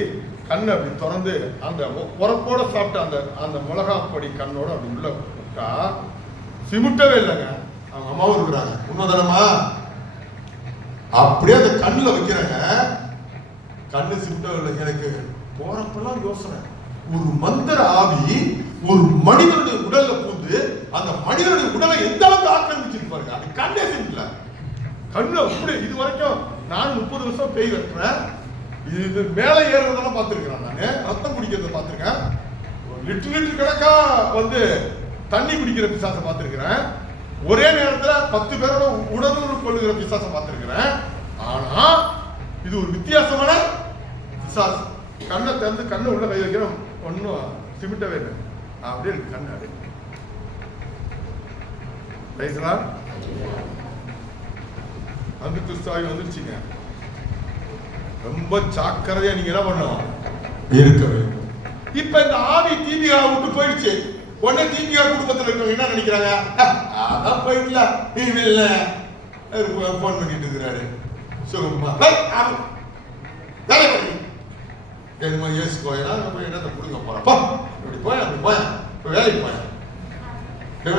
கண்ணை அப்படி திறந்து அந்த உரப்போட சாப்பிட்ட அந்த அந்த மிளகா பொடி கண்ணோட அப்படி உள்ள விட்டா சிமுட்டவே இல்லைங்க. அவங்க அம்மாவும் இருக்கிறாங்க, உண்மைதானமா? அப்படியே அந்த கண்ணுல வைக்கிறாங்க, கண்ணு சிமுட்டவே இல்லை. எனக்கு போறப்பெல்லாம் யோசனை, ஒரு மந்திர ஆவி ஒரு மனிதனுடைய உடல்ல பூந்து அந்த மனிதனுடைய உடலை எந்த அளவுக்கு ஆக்கிரமிச்சிருப்பாருங்க. அது கண்ணே சிமிட்டல. கண்ணு அப்படி இது வரைக்கும் நான் 30 வருஷம் பேய் வெட்டுறேன். இது மேலே ஏறுறதெல்லாம் பார்த்துருக்கிறேன், நான் ரத்தம் குடிக்கிறத பார்த்துருக்கேன். லிட்டர் லிட்டர் கணக்கா வந்து தண்ணி குடிக்கிற பிசாசை பார்த்திருக்கிறேன். ஒரே நேரத்துல 10 பேரோட உணர்வு கொள்ளுகிற பிசாசை பார்த்திருக்கிறேன். ஆனா இது ஒரு வித்தியாசமான பிசாசு. கண்ணை திறந்து கண்ணை உள்ள கை வைக்கிறோம், ஒன்னும் சிமிட்டவே இல்லை, அப்படியே இருக்கு கண்ணு. அப்படியே பேசலாம். அந்த கிறிஸ்தாவி வந்துருச்சுங்க. ரொம்ப ஜாக்கிரதையா நீங்க என்ன பண்ணணும், இருக்க வேண்டும். இப்ப இந்த ஆவி தீபிகா விட்டு போயிடுச்சு. உடனே தீபிகா குடும்பத்தில் இருக்கவங்க என்ன நினைக்கிறாங்க, அதான் போயிட்டல, இல்ல போன் பண்ணிட்டு இருக்கிறாரு சுகமா வேலை பண்ணி என்னமோ யோசி போயினா என்னத்தை கொடுங்க போறப்பா, இப்படி போய் அப்படி போய் வேலைக்கு போய்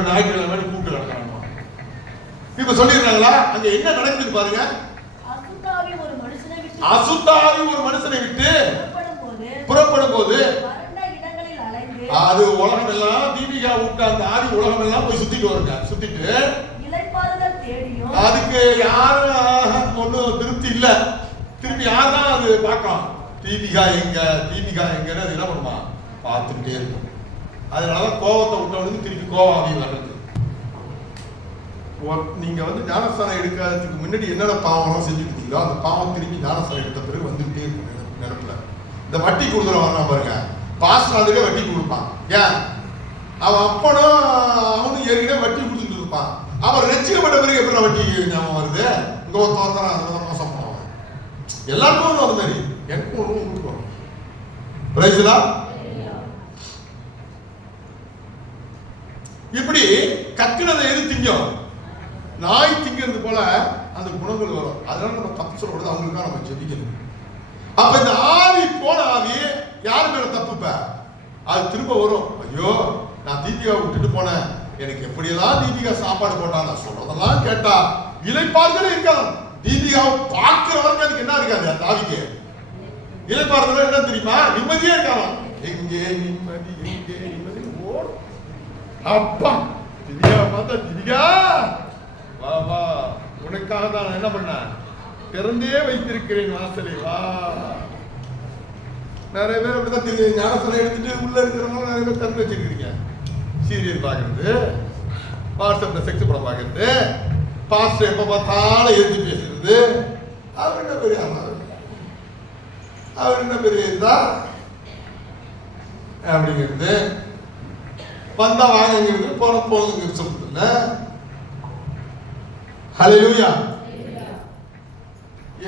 ஞாயிற்றுக்கிழமை கூப்பிட்டு நடக்கிறாங்க. இப்ப சொல்லிடுறாங்களா, அங்க என்ன நடக்குது பாருங்க. அசுத்தாவி ஒரு மனுஷனை விட்டு புறப்படும் போது அது உலகம் எல்லாம் தீபிகா விட்டு அந்த ஆவி உலகம் எல்லாம் போய் சுத்திட்டு வருங்க. சுத்திட்டு அதுக்கு யாரும் ஒன்னும் திருப்தி இல்ல. திருப்பி யாருதான் அது பார்க்கலாம், தீபிகா எங்க தீபிகா எங்கன்னு அது என்ன பண்ணுமா பார்த்துக்கிட்டே இருக்கும். அதனாலதான் கோவத்தை விட்டவனுக்கு திருப்பி கோவாவி வர்றது. நீங்க வந்து ஞானஸ்தானம் எடுக்கிறதுக்கு முன்னாடி என்னென்ன பாவம் செஞ்சுட்டு இருக்கீங்களோ அந்த பாவம் திருப்பி ஞானஸ்தானம் எடுத்த பிறகு வந்துகிட்டே இருக்கும் நினைப்புல. இந்த வட்டி கொடுக்குறவன் வரலாம் பாருங்க, பாஸ்டர் அதுக்கே வட்டி கொடுப்பான். ஏன் அவன் அப்பனும் அவனும் ஏற்கனவே வட்டி கொடுத்துட்டு இருப்பான். அவன் ரசிக்கப்பட்ட பிறகு எப்படி வட்டி ஞாபகம் வருது, இங்க ஒரு தோறதான் அந்த மோசம் போவான். எல்லாருக்கும் ஒரு மாதிரி எனக்கும் ஒன்றும் கொடுக்கும். பிரைஸ்லா இப்படி கத்துனதை எது திங்கும், நாய் திங்கிறது போல அந்த குணங்கள் வரும். அதனால நம்ம தப்பு சொல்லக்கூடாது, அவங்களுக்காக நம்ம ஜெபிக்கணும். அப்ப இந்த ஆவி போன ஆவி யாரு மேல தப்புப்ப, அது திரும்ப வரும். ஐயோ நான் தீபிகா விட்டுட்டு போனேன், எனக்கு எப்படியெல்லாம் தீபிகா சாப்பாடு போட்டா, நான் சொல்றதெல்லாம் கேட்டா இலைப்பாறுதலே இருக்காது. தீபிகாவை பார்க்கிறவருக்கு அதுக்கு என்ன இருக்காது, அந்த ஆவிக்கு இலைப்பாறுதல் என்ன தெரியுமா, நிம்மதியே இருக்காது. எங்கே நிம்மதி எங்கே நிம்மதி ஓடும். அப்பா திவ்யா பார்த்தா, திவ்யா வா வா, உனக்காக தான் நான் என்ன பண்ணேன், திறந்தே வைத்திருக்கிறேன் வாசலை வா. நிறைய பேர் அப்படிதான் தெரியும், ஞானசலை எடுத்துட்டு உள்ள இருக்கிறவங்க நிறைய பேர் திறந்து வச்சிருக்கீங்க. சீரியல் பார்க்கறது, வாட்ஸ்அப்ல செக்ஸ் படம் பார்க்கறது, பாஸ்டர் எப்ப பார்த்தாலும் எழுதி பேசுறது. அவர் என்ன பெரிய அவர் என்ன பெரிய இருந்தா அப்படிங்கிறது, வந்தா வாங்கிறது போன போகுங்கிறது சொல்றது. ஹல்லேலூயா.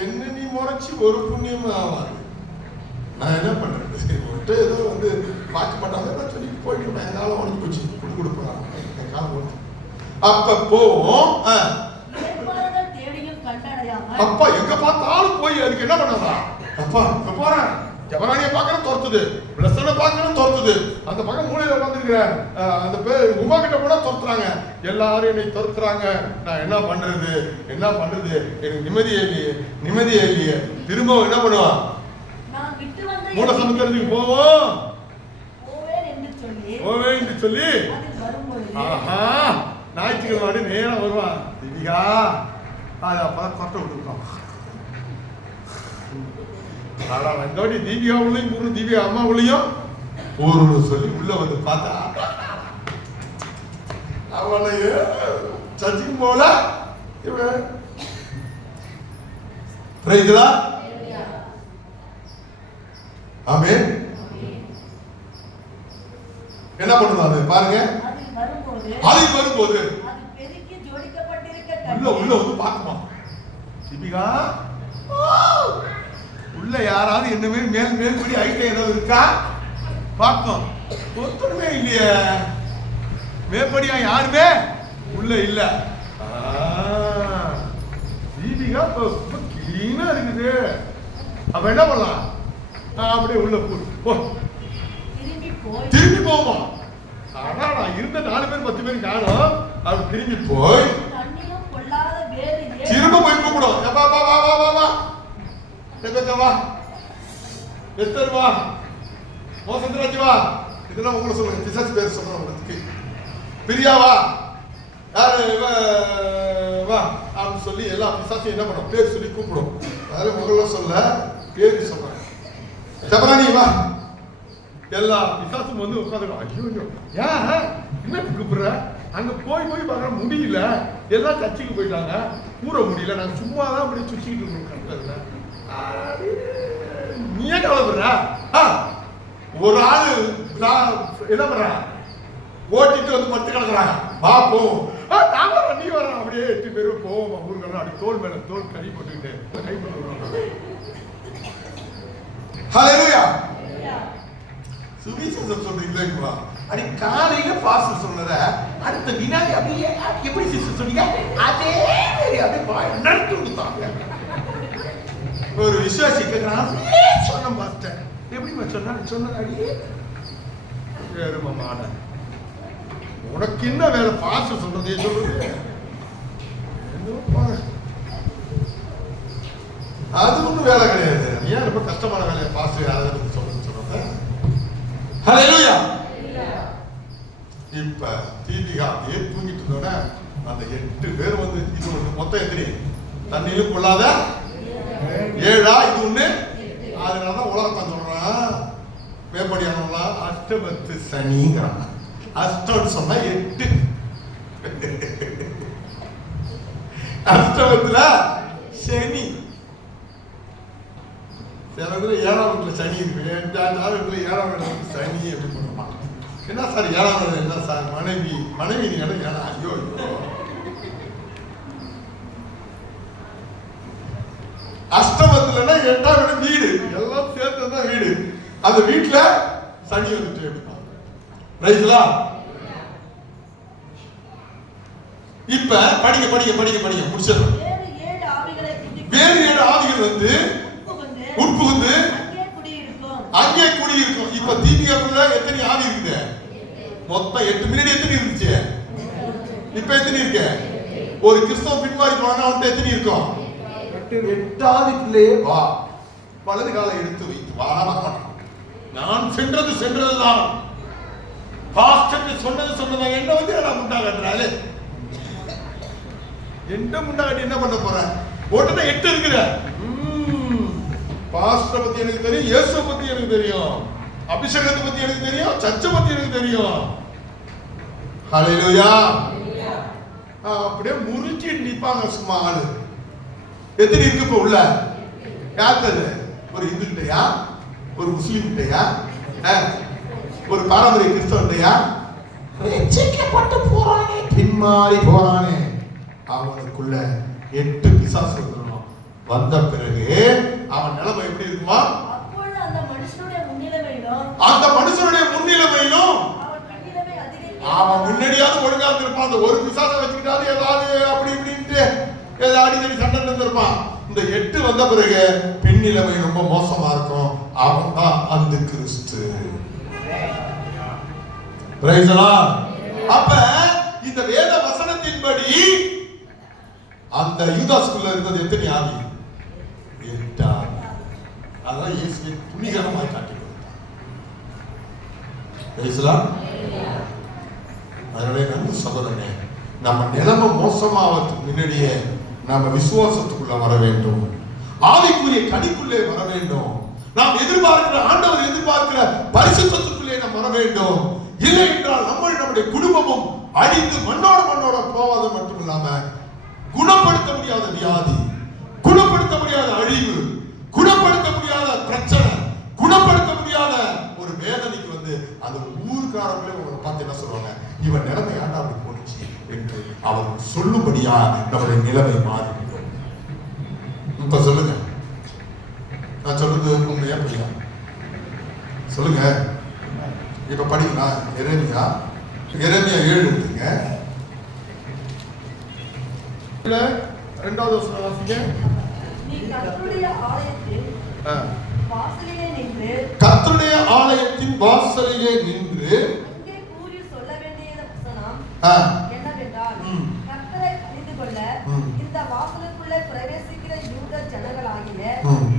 என்ன நீ முறைச்சி ஒரு புண்ணியம் ஆவாது. நான் என்ன பண்றது, ஏதோ வந்து வாட்ச் பண்ணாங்க சொல்லி போயிட்டு என்னால உனக்கு போச்சு கொடுப்பாங்க. அப்ப போவோம். அப்பா எங்க பார்த்தாலும் போய் அதுக்கு என்ன பண்ணா, அப்பா இப்ப போறேன் ஜபராணியை பார்க்கணும் தோர்த்துது, பிளஸ்டனை பார்க்கணும் தோர்த்துது, அந்த பக்கம் மூலையில உட்காந்துருக்கிற அந்த பேர் உமா கிட்ட கூட தோர்த்துறாங்க. எல்லாரும் என்னை தோர்த்துறாங்க, நான் என்ன பண்றது என்ன பண்றது, எனக்கு நிம்மதியே இல்லையே நிம்மதியே இல்லையே. திரும்ப என்ன பண்ணுவான், மூல சமுத்திரத்துக்கு போவோம் போவேன் என்று சொல்லி ஆஹா ஞாயிற்றுக்கிழமை நேரம் வருவான். திவ்யா அது அப்பதான் கொட்டை விட்டுருக்கோம். ஆனா வந்தோடி தீபிகா உள்ளயும் பூர்ண தீபிகா அம்மா உள்ளயும் ஒரு சொல்லி உள்ள வந்து பார்த்தா அவளைய சச்சின் போல இவன் பிரைஸ்லா ஆமென். என்ன பண்ணுது அது பாருங்க, அது வரும்போது உள்ள வந்து பார்க்குமா, தீபிகா உள்ள யாராவது என்னமே மேல் மேல்படி ஐட்டம் ஏதாவது இருக்கா பார்க்கும். ஒருத்தருமே இல்லையே, மேற்படியா யாருமே உள்ள இல்ல. தீபிகா கிளீனா இருக்குது. அப்ப என்ன பண்ணலாம், அப்படியே உள்ள போ திரும்பி போவோம். ஆனா நான் இருந்த 4 பேர் 10 பேர் காணும். அவர் திரும்பி போய் திரும்ப போய் கூப்பிடும், வா வா வா வா வா வா எஸ்தர் வா, மோசந்திராஜ் வா, இதெல்லாம் உங்களை சொல்லுங்க, பிசாசு பேர் சொல்றேன் உங்களுக்கு. பிரியா வா, யாரு வா அப்படின்னு சொல்லி எல்லா பிசாசையும் என்ன பண்ணும், பேர் சொல்லி கூப்பிடும். அதாவது முதல்ல சொல்ல பேருக்கு சொல்றேன். ஜபராணி வா, எல்லா பிசாசும் வந்து உட்காந்து ஐயோ ஏன் என்ன கூப்பிடுற? அங்க போய் பார்க்க முடியல, எல்லாம் சர்ச்சுக்கு போயிட்டாங்க, கூற முடியல, நாங்க சும்மா தான் அப்படி சுத்திட்டு இருக்கோம் கண்டதுல. நீ ஏன் கவலைப்படுற? ஒரு ஆளு என்ன பண்ற, ஓட்டிட்டு வந்து பட்டு கிடக்குறாங்க, வா போவோம், நீ வர, அப்படியே 8 பேரும் போவோம் ஊருக்கெல்லாம், அப்படி தோல் மேல தோல் கை போட்டுக்கிட்டு கை போட்டு. ஹல்லேலூயா. சுவிசேஷம் சொல்றீங்களா? அடி காலையில பாஸ்டர் சொன்னத அடுத்த வினாடி அப்படியே எப்படி சிஸ்டர் சொன்னீங்க அதே மாதிரி அப்படியே நடத்தி கொடுத்தாங்க. ஒரு விசுவாசி கேட்கிறான், சொன்ன பாஸ்டர் எப்படி சொன்ன அடியே வேறுமான உனக்கு என்ன வேலை? பாஸ்டர் சொல்றதே சொல்றது அது ஒன்றும் வேலை கிடையாது. ஏன் ரொம்ப கஷ்டமான வேலையை பாஸ்டர் யாராவது சொல்றது சொல்றத? ஹல்லேலூயா. இப்ப தீபிகா அப்படியே தூங்கிட்டு இருந்தோட அந்த 8 பேர் வந்து, இது ஒண்ணு மொத்தம் எத்தனை தண்ணியிலும் கொள்ளாத 7 இது ஒண்ணு. அதனாலதான் உலகத்தை சொல்றான் மேம்படியானவங்களா அஷ்டமத்து சனிங்கிறாங்க. அஷ்டம் சொன்னா 8, அஷ்டமத்துல சனி. சிலத்துல 7ஆம் இடத்துல சனி இருக்கு, 7ஆம் இடத்துல சனி எப்படி பண்ணுவான்? என்ன சார் 7ஆம் இடம்? என்ன சார் மனைவி நீ இடம் 7? ஐயோ அஷ்டமத்துலன்னா 8ஆம் இடம் வீடு, எல்லாம் சேர்த்துதான் வீடு. அந்த வீட்டுல சனி வந்துட்டு ரைட்லா. இப்ப படிக்க முடிச்சிடலாம். வேறு 7 ஆவிகள் வந்து உட்புகுந்து அங்கே குடியிருக்கும். இப்ப தீபிகாக்குள்ள எத்தனை ஆவி இருக்குது? மொத்தம் 8. முன்னாடி எத்தனை இருந்துச்சு? இப்ப எத்தனை இருக்கு? ஒரு கிறிஸ்தவ பின்வாரி போனா அவன்கிட்ட எத்தனை இருக்கும்? 8ஆவதுக்குள்ளே வா, வலது காலை எடுத்து வைத்து வா. நான் சென்றதுதான், பாஸ்டர் சொன்னதுதான். என்ன வந்து எல்லாம் முண்டாகன்றாலே, என்ன முண்டாகட்டி என்ன பண்ண போற? ஒட்டத்தை 8 இருக்கிற. பாஸ்டர் பத்தி எனக்கு தெரியும், இயேசு பத்தி எனக்கு தெரியும், அபிஷேகத்தை பத்தி எனக்கு தெரியும், சர்ச்சை பத்தி எனக்கு தெரியும். ஹல்லேலூயா. அப்படியே முறுக்கி நிப்பாங்க சும்மா ஆளு. எத்தனை இருக்கு இப்ப உள்ள? யாரு? ஒரு இந்து கிட்டையா, ஒரு முஸ்லீம் கிட்டையா, ஒரு பாரம்பரிய கிறிஸ்தவன்டையா? ரட்சிக்கப்பட்டு போறானே, பின்மாறி போறானே, அவனுக்குள்ள 8 பிசாசு வந்துடும். வந்த பிறகு அவன் நிலைமை எப்படி இருக்குமா? அந்த மனுஷனுடைய முன்னிலைமையிலும் அவன் முன்னாடியாவது ஒழுங்கா இருந்திருப்பான். அந்த ஒரு பிசாசை வச்சுக்கிட்டாலும் ஏதாவது அப்படி இப்படின்ட்டு ஏதாவது அடிக்கடி சண்டை இருந்திருப்பான். இந்த 8 வந்த பிறகு பெண் நிலைமை ரொம்ப மோசமா இருக்கும். அவன் தான் அந்த கிறிஸ்து. அப்ப இந்த வேத வசனத்தின்படி அந்த யூதாஸ்குள்ள இருந்தது எத்தனை ஆவி? 8 ஆவி. அதான் இயேசுவை துணிகரமாய் காட்டி கொடுத்தார். அதனுடைய நன்றி சகோதரனே, நம்ம நிலைமை மோசமாவதுக்கு முன்னாடியே நாம விசுவாசத்துக்குள்ள வர வேண்டும், ஆவிக்குரிய கனிக்குள்ளே வர வேண்டும். நாம் எதிர்பார்க்கிற ஆண்டவர் எதிர்பார்க்கிற பரிசுத்தத்துக்குள்ளே நாம் வர வேண்டும். இல்லை என்றால் நம்முடைய குடும்பமும் அழிந்து மண்ணோட போவது மட்டும் இல்லாம குணப்படுத்த முடியாத வியாதி, குணப்படுத்த முடியாத அழிவு, குணப்படுத்த முடியாத பிரச்சனை, குணப்படுத்த முடியாத ஒரு வேதனைக்கு வந்து அந்த ஊருக்காரங்களே உங்களை பார்த்து என்ன சொல்லுவாங்க? இவன் நிலைமை ஆண்டா அப்படி போச்சு என்று அவர் சொல்லும்படியா நம்முடைய நிலைமை மாறிவிடும். இப்ப சொல்லுங்க, நான் சொல்றது உண்மையா புரியா? சொல்லுங்க. இப்ப படிங்களா? எரேமியா 7 எடுத்துங்க. 2வது வசனம் வாசிங்க. நீ கர்த்தருடைய ஆலயத்தின் வாசலிலே நின்று அங்கே கூறி சொல்ல வேண்டிய வசனம் என்னவென்றால், கர்த்தரை அறிந்து கொள்ள இந்த வாசலுக்குள்ளே பிரவேசிக்கிற யூத ஜனங்களாகிய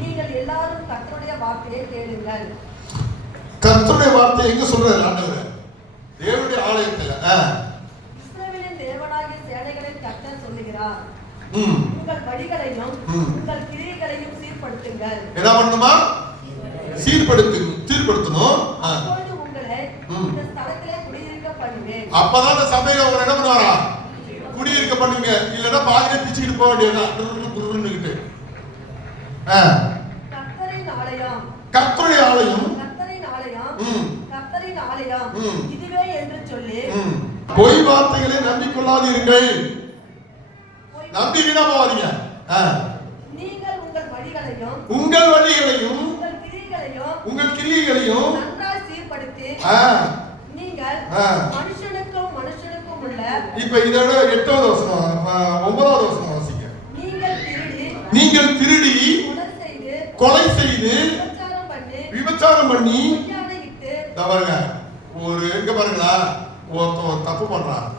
நீங்கள் எல்லாரும் கர்த்தருடைய வார்த்தையை கேளுங்கள். கர்த்தருடைய வார்த்தை எங்க சொல்றாரு ஆண்டவர்? தேவனுடைய ஆலயத்துல. இஸ்ரவேலின் தேவனாகிய சேனைகளின் கர்த்தர் சொல்லுகிறார், உங்கள் வழிகளையும் உங்கள் கிரியைகளையும் சீர்படுத்துங்கள். என்ன பண்ணுமா? சீர்படுத்தணும். அப்பதான் அந்த சபையில உங்களை என்ன பண்ணுவாரா குடியிருக்க பண்ணுங்க. இல்லன்னா பாதியில பிச்சுக்கிட்டு போக வேண்டியதுதான். கர்த்தரின் ஆலயம் கர்த்தருடைய ஆலயம் கர்த்தரின் ஆலயம் இதுவே என்று சொல்லி பொய் வார்த்தைகளை நம்பிக்கொள்ளாதீர்கள். நம்பி வீணா போவாதீங்க. நீங்கள் உங்கள் வழிகளையும் உங்கள் கிரியைகளையும் நன்றாய் சீர்படுத்தி நீங்கள் மனுஷனுக்கும் உள்ள இப்ப இதோட 8வது வசனம் 9வது வசனம் வாசிங்க. நீங்கள் திருடி கொலை செய்து விபச்சாரம் பண்ணி பாருங்க. ஒரு எங்க பாருங்களா ஒருத்தன் தப்பு பண்றான்,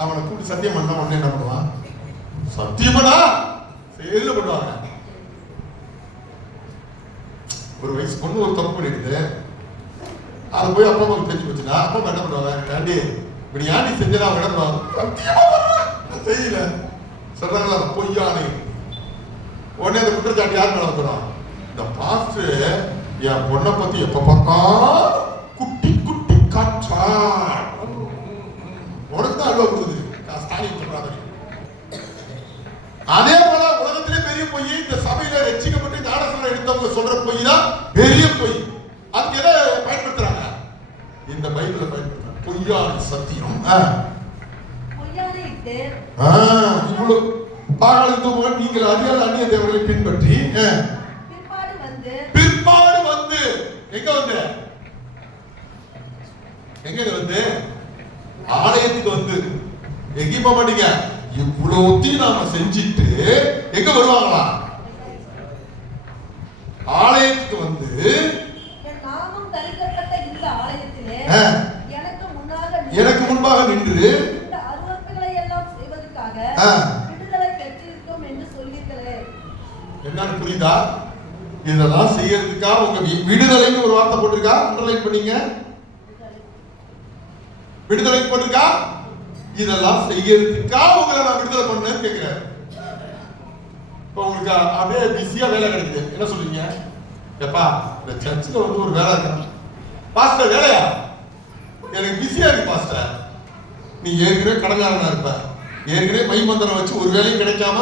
அவனை கூட்டி சத்தியம் பண்ணா உடனே என்ன பண்ணுவான்? சத்தியம் பண்ணா செயல பண்ணுவாங்க. ஒரு வயசு பொண்ணு ஒரு தப்பு பண்ணிடுது, அது போய் அப்பா அம்மாவுக்கு தெரிஞ்சு போச்சுன்னா அப்பா அம்மா என்ன பண்ணுவாங்க? ஆண்டி இப்படி ஆண்டி செஞ்சா அவங்க என்ன பண்ணுவாங்க? சத்தியமா செய்யல சொல்றாங்களா பொய்யானே. உடனே அந்த குற்றச்சாட்டு யார் மேல வந்துடும்? இந்த பாஸ்டர் என் பொண்ணை பத்தி எப்ப பார்த்தா குட்டி குட்டி காற்றா உனக்கு தான் அழுவ கொடுக்குது. ஸ்டாலின் சொல்றாங்க. அதே போல உலகத்திலே பெரிய பொய் இந்த சபையில ரட்சிக்கப்பட்டு ஞானஸ்நானம் எடுத்தவங்க சொல்ற பொய் தான் பெரிய பொய். அதுக்கு எதை பயன்படுத்துறாங்க? இந்த பைபிளை பயன்படுத்துறாங்க. பொய்யான சத்தியம். இவ்வளவு பாகாளுக்கு நீங்கள் அறியாத அந்நிய தேவர்களை பின்பற்றி பிற்பாடு வந்து எங்க வந்து ஆலயத்துக்கு வந்து எங்க போக மாட்டீங்க. இவ்வளவுத்தையும் நாம செஞ்சிட்டு எங்க வருவாங்களா? ஆலயத்துக்கு வந்து எனக்கு முன்பாக நின்று என்னன்னு புரியுதா? இதெல்லாம் செய்யறதுக்கா உங்க விடுதலைன்னு ஒரு வார்த்தை போட்டிருக்கா? அண்டர்லைன் பண்ணீங்க. விடுதலை போட்டிருக்கா? இதெல்லாம் செய்யறதுக்கா உங்களை நான் விடுதலை பண்ணேன்னு கேட்கிறேன். இப்போ உங்களுக்கு அப்படியே பிஸியா வேலை கிடைக்குது, என்ன சொல்றீங்க? எப்பா இந்த சர்ச்சில் வந்து ஒரு வேலை இருக்கு பாஸ்டர். வேலையா? எனக்கு பிஸியா இருக்கு பாஸ்டர். நீ ஏற்கனவே கடனாரனா இருப்ப, ஏற்கனவே மைமந்திரம் வச்சு ஒரு வேலையும் கிடைக்காம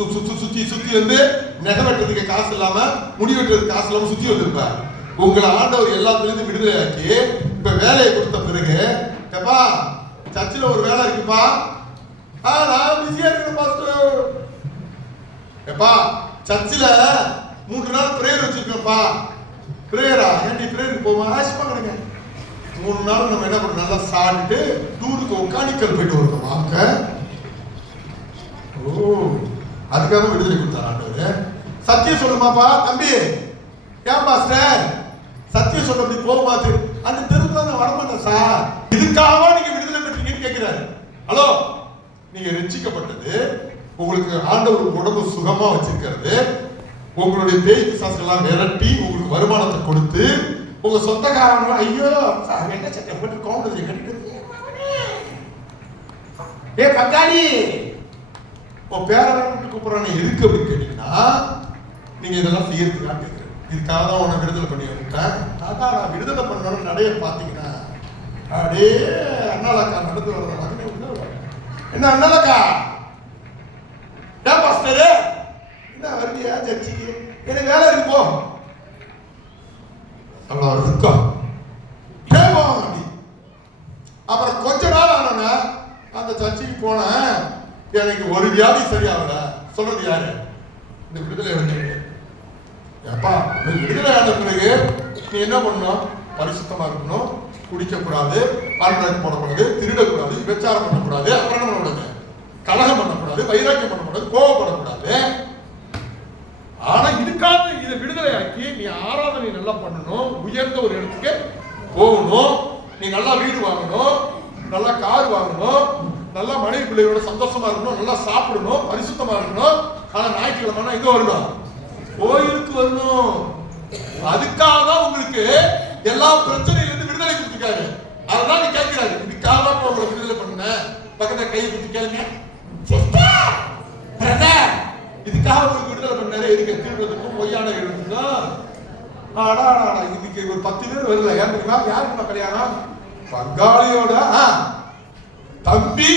சுத்தி வந்து நெகை வெட்டுறதுக்கு காசு இல்லாம முடி வெட்டுறதுக்கு காசு இல்லாம சுத்தி வந்திருப்ப. உங்களை ஆண்டவர் எல்லாத்துலேருந்து விடுதலை ஆக்கி இப்ப வேலையை கொடுத்த பிறகு எப்பா சர்ச்சில் ஒரு வேலை இருக்குப்பா, நான் பிஸியா இருக்கேன் பாஸ்டர். எப்பா சர்ச்சில் 3 நாள் பிரேயர் வச்சிருக்கேன்ப்பா. பிரேயரா? ஏன்டி பிரேயருக்கு போமா? ஆசிப்பா கிடைங்க. 3 நாள் நம்ம என்ன பண்ண நல்லா சாப்பிட்டு டூருக்கு ஒக்கானிக்கல் போயிட்டு வருவோம் வாங்க. ஓ அதுக்காக விடுதலை கொடுத்தார் ஆண்டவர். சத்தியம் சொல்லுமாப்பா தம்பி. ஏன் பாஸ்டர் சத்தியம் சொல்ல அப்படி போக மாத்து? அந்த தெருவுல நான் வரமாட்டேன் சார். இதுக்காக நீங்க விடுதலை பெற்றீங்கன்னு கேட்கிறாரு. ஹலோ, நீங்க ரட்சிக்கப்பட்டது, உங்களுக்கு ஆண்டவர் உடம்பு சுகமா வச்சிருக்கிறது, உங்களுடைய பேய் பிசாசுகள்லாம் விரட்டி உங்களுக்கு வருமானத்தை கொடுத்து உங்க சொந்தக்காரங்க ஐயோ என்ன சட்டை போட்டு கோமதி கட்டிட்டு ஏ பங்காளி உன் பேரன் கூப்பிடுறானே எதுக்கு அப்படின்னு கேட்டீங்கன்னா நீங்க இதெல்லாம் செய்யறதுக்காக கேட்கிறேன். இதுக்காக தான் உன்னை விடுதலை பண்ணி விட்டேன். அதான் நான் விடுதலை பண்ணணும். நடைய பார்த்தீங்கன்னா அப்படியே அண்ணாலக்கா நடந்து வர்றத என்ன அண்ணாலக்கா ஏன் பாஸ்டரு என்ன வருவியா சர்ச்சுக்கு? எனக்கு வேலை இருக்கு போ. அவ்வளோ இருக்கும் அப்படி. அப்புறம் கொஞ்ச நாள் ஆனா அந்த சர்ச்சுக்கு போனேன், எனக்கு ஒரு வியாதி சரியாகல. சொல்றது யாரு? இந்த விடுதலை அடைஞ்சவங்க. எப்பா விடுதலை ஆன பிறகு நீ என்ன பண்ணணும்? பரிசுத்தமா இருக்கணும், குடிக்கக்கூடாது, பால்ராஜ் போடக்கூடாது, திருடக்கூடாது, விபச்சாரம் பண்ணக்கூடாது, அப்புறம் பண்ணக்கூடாது, கலகம் பண்ணக்கூடாது, வைராக்கியம் பண்ணக்கூடாது, கோவப்படக்கூடாது. ஆனா இதுக்காக இதை விடுதலை ஆக்கி நீ ஆராதனை நல்லா பண்ணணும், உயர்ந்த ஒரு இடத்துக்கு போகணும், நீ நல்லா வீடு வாங்கணும், நல்லா கார் வாங்கணும், நல்லா மனைவி பிள்ளைகளோட சந்தோஷமா இருக்கணும், நல்லா சாப்பிடணும், பரிசுத்தமா இருக்கணும். ஆனா ஞாயிற்றுக்கிழமை எங்க வரணும்? கோயிலுக்கு வரணும். அதுக்காக தான் உங்களுக்கு எல்லா பிரச்சனையிலிருந்து விடுதலை கொடுத்துருக்காரு. அதுதான் நீ கேட்கிறாரு. இதுக்காக தான் உங்களை விடுதலை பண்ண. பக்கத்துல கையை கொடுத்து கேளுங்க. இதுக்காக உங்களுக்கு விடுதலை பண்ணாரு. எதுக்கு தீர்வதற்கும் பொய்யான இருக்குன்னா இன்னைக்கு ஒரு 10 பேர் வரல. ஏன் தெரியுமா? யாருக்கு கல்யாணம்? பங்காளியோட தம்பி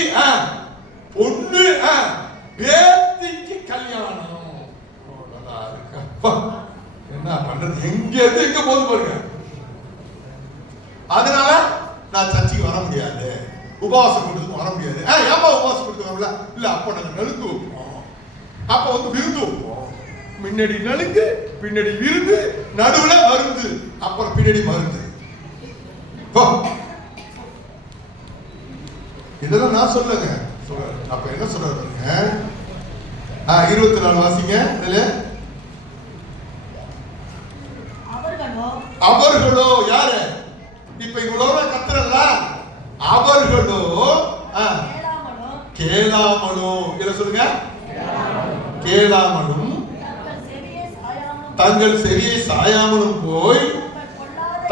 பொண்ணு பேத்திக்கு கல்யாணம். என்ன பண்றது? எங்க இருந்து எங்க போது பாருங்க. அதனால நான் சர்ச்சைக்கு வர முடியாது, உபவாசம் கொடுத்து வர முடியாது. ஏப்பா உபவாசம் கொடுத்து வரல? இல்ல, அப்ப நாங்க நலுங்கு வைப்போம், அப்ப விருந்து வைப்போம். முன்னாடி நலுங்கு, பின்னாடி விருந்து, நடுவுல மருந்து, அப்புறம் பின்னாடி மருந்து. இதெல்லாம் நான் சொல்லுங்க. அப்ப என்ன சொல்றாரு? 24 வாசிங்க. அவர்களோ யாரு? இப்ப இவ்வளவு கத்துறல்ல, அவர்களோ கேளாமலும், இத சொல்லுங்க, கேளாமலும் தங்கள் செவியை சாயாமலும் போய்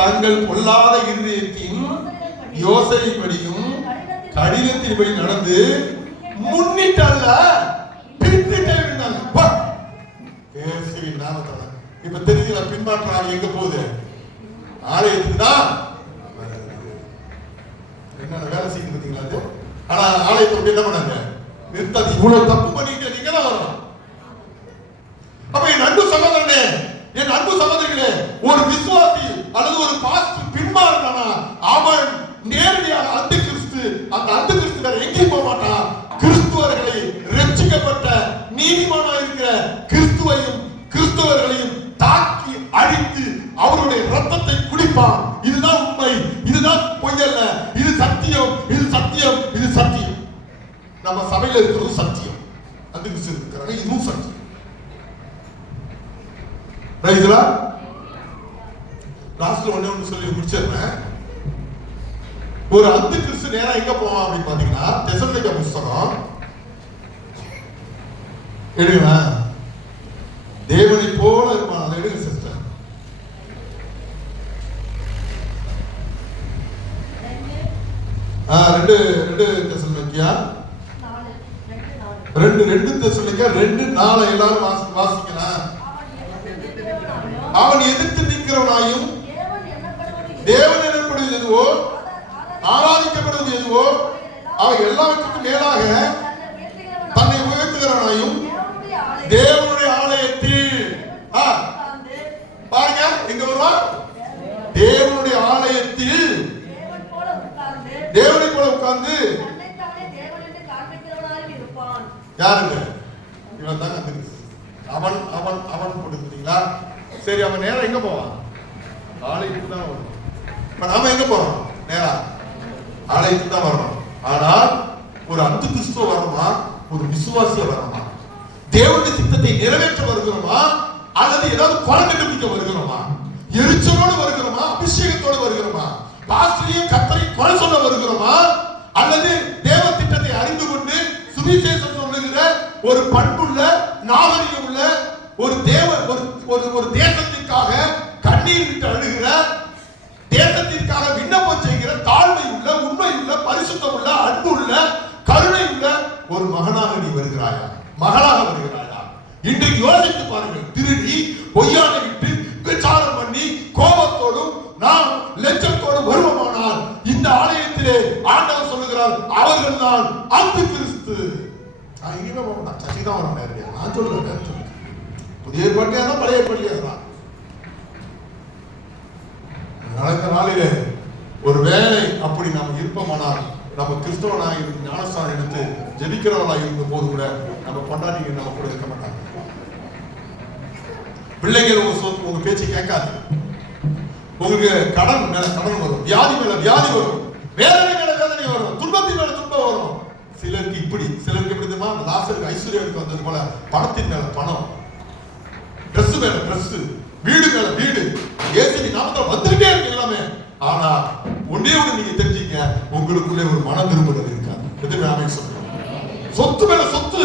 தங்கள் பொல்லாத இருதயத்தின் யோசனைப்படியும் கடிதத்தின்படி நடந்து முன்னிட்டல்ல பின்னிட்டு இருந்தாங்க. இப்ப தெரிஞ்ச பின்மாற்றம் எங்க போகுது? ஆலயத்துக்கு தான். என்ன வேலை செய்யுது பாத்தீங்களா? ஆனா ஆலயத்தை என்ன பண்ணாங்க? நிறுத்தாது. இவ்வளவு தப்பு பண்ணிட்டு நீங்க தான் வரணும். அப்ப என் அன்பு சகோதரனே, என் அன்பு சகோதரிகளே, ஒரு விசுவாசி அல்லது ஒரு பாஸ்டர் பின்மாறினா அவன் நேரடியாக அந்த கிறிஸ்து, அந்த அந்த கிறிஸ்து வேற எங்கேயும் போக மாட்டான். கிறிஸ்துவர்களை ரட்சிக்கப்பட்ட நீதிமானா இருக்கிற கிறிஸ்துவையும் கிறிஸ்தவர்களையும் தாக்கி அழித்து அவருடைய ரத்தத்தை குடிப்பான். இதுதான் உண்மை, இதுதான் பொய்யல்ல, இது சத்தியம், இது சத்தியம், இது சத்தியம். நம்ம சபையில இருக்கிறது சத்தியம், அந்த கிறிஸ்து இருக்கிறாங்க, இதுவும் சத்தியம். ரைட்டுங்களா? லாஸ்ட்ல ஒண்ணு சொல்லி முடிச்சிடுறேன். ஒரு அந்த கிறிஸ்து நேரா எங்க போவான் அப்படின்னு பாத்தீங்கன்னா, தெசலோனிக்கா புஸ்தகம் எடுங்க. தேவனை போல இருப்பான். அதை எடுங்க சிஸ்டர். 2 தெசலோனிக்கா 2:4 எல்லாரும் வாசிக்கலாம். அவன் எதிர்த்து நிற்கிறவனாயும் தேவன் எனப்படுவது எதுவோ, ஆராதிக்கப்படுவது எதுவோ, அவன் எல்லாவற்றுக்கும் மேலாக தன்னை உயர்த்துகிறவனாயும் தேவனுடைய ஆலயத்தில் பாருங்க, எங்க வருவான்? தேவனுடைய ஆலயத்தில் தேவனை போல உட்கார்ந்து யாருங்க? இவன் தாங்க அவன் அவன் அவன் போட்டுங்களா? சரி, அவன் நேரம் எங்க போவான்? ஆலயத்துக்கு தான் வரணும். இப்ப நாம எங்க போறோம்? நேரா ஆலயத்துக்கு தான் வரணும். ஆனால் ஒரு அந்த கிறிஸ்துவ வரணுமா, ஒரு விசுவாசிய வரணுமா? தேவனுடைய திட்டத்தை நிறைவேற்ற வருகிறோமா, அல்லது ஏதாவது குறை கண்டுபிடிக்க வருகிறோமா? எரிச்சலோடு வருகிறோமா, அபிஷேகத்தோடு வருகிறோமா? பாஸ்டரையும் கர்த்தரையும் குறை சொல்ல வருகிறோமா, அல்லது தேவ திட்டத்தை அறிந்து கொண்டு சுவிசேஷம் சொல்லுகிற ஒரு பண்புள்ள நாகரிகம் உள்ள ஒரு ஒரு தேசத்திற்காக கண்ணீர் விட்டு அழுகிற, தேசத்திற்காக விண்ணப்பம் செய்கிற தாழ்மை உள்ள, உண்மை உள்ள, பரிசுத்தம் உள்ள, அன்பு உள்ள, கருணை உள்ள ஒரு மகனாக நீ வருகிறாயா, மகளாக வருகிறாயா? இன்றைக்கு யோசித்து பாருங்கள். திருடி பொய்யான விட்டு விசாரம் பண்ணி கோபத்தோடும் நாம் லட்சத்தோடு வருவோமானால் இந்த ஆலயத்திலே ஆண்டவர் சொல்லுகிறார், அவர்கள் தான் அந்த கிறிஸ்து. சசிதான் வர நேரடியா நான் சொல்றேன். புதிய ஏற்பாட்டியா தான் பழைய ஏற்பாட்டியா தான். நடந்த நாளிலே ஒரு வேலை அப்படி நாம் இருப்போமானால், நம்ம கிறிஸ்தவனாக இருந்து ஞானஸ்தானம் எடுத்து ஜெபிக்கிறவர்களாக இருந்த போது கூட நம்ம பொண்டாட்டிங்க நம்ம கூட இருக்க மாட்டாங்க. பிள்ளைகள் உங்க பேச்சு கேட்காது. உங்களுக்கு கடன் மேல கடன் வரும், வியாதி மேல வியாதி வரும், வேதனை மேல வேதனை வரும், துன்பத்தின் மேல துன்பம் வரும். சிலருக்கு இப்படி, சிலருக்கு எப்படி தெரியுமா? லாசருக்கு ஐஸ்வர்யாவுக்கு வந்தது போல பணத்தின் மேல பணம், ட்ரெஸ் மேல ட்ரெஸ், வீடு மேல வீடு, இயேசுவின் நாமத்துல வந்துட்டே இருக்கு எல்லாமே. ஆனா ஒண்ணே ஒண்ணு நீங்க தெரிஞ்சுங்க, உங்களுக்குள்ளே ஒரு மன திரும்புதல் இருக்காது. எதுவுமே ஆமென் சொல்றேன். சொத்து மேல சொத்து,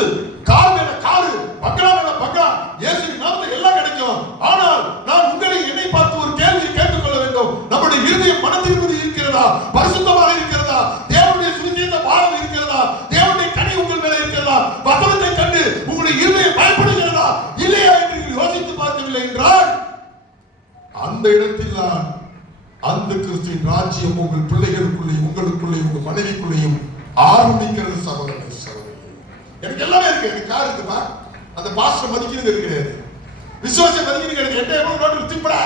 கார் மேல காரு, பங்களா மேல பங்களா, இயேசுவின் நாமத்துல எல்லாம் கிடைக்கும். ஆனால் நான் உங்களை என்னை பார்த்து ஒரு கேள்வி கேட்டுக்கொள்ள வேண்டும். நம்முடைய இருதயம் மன திரும்புதி இருக்கிறதா, பரிசுத்தமாக இருக்கிறதா, தேவனுடைய சுவிசேஷ பாரம் இருக்கிறதா, தேவனுடைய கனி உங்கள் மேல இருக்கிறதா, வசனத்தை கண்டு உங்களுடைய இருதயம் பயப்படுகிறதா இல்லையா என்று யோசித்து பார்க்கவில்லை என்றால் அந்த இடத்தில் தான் அந்த கிறிஸ்துவின் ராஜ்யம் உங்கள் பிள்ளைகளுக்குள்ளேயும் உங்களுக்குள்ளேயும் உங்கள் மனைவிக்குள்ளேயும் பாரம் நிற்கிறது சகோதரனே சகோதரி. எனக்கு எல்லாமே இருக்கு. எனக்கு கார் இருக்குமா, அந்த பாஸ்டர் மதிக்கிறது கிடையாது, விசுவாசம் மதிக்கிறது கிடையாது. என்ன எவ்வளவு ரோட்டில் திப்படா,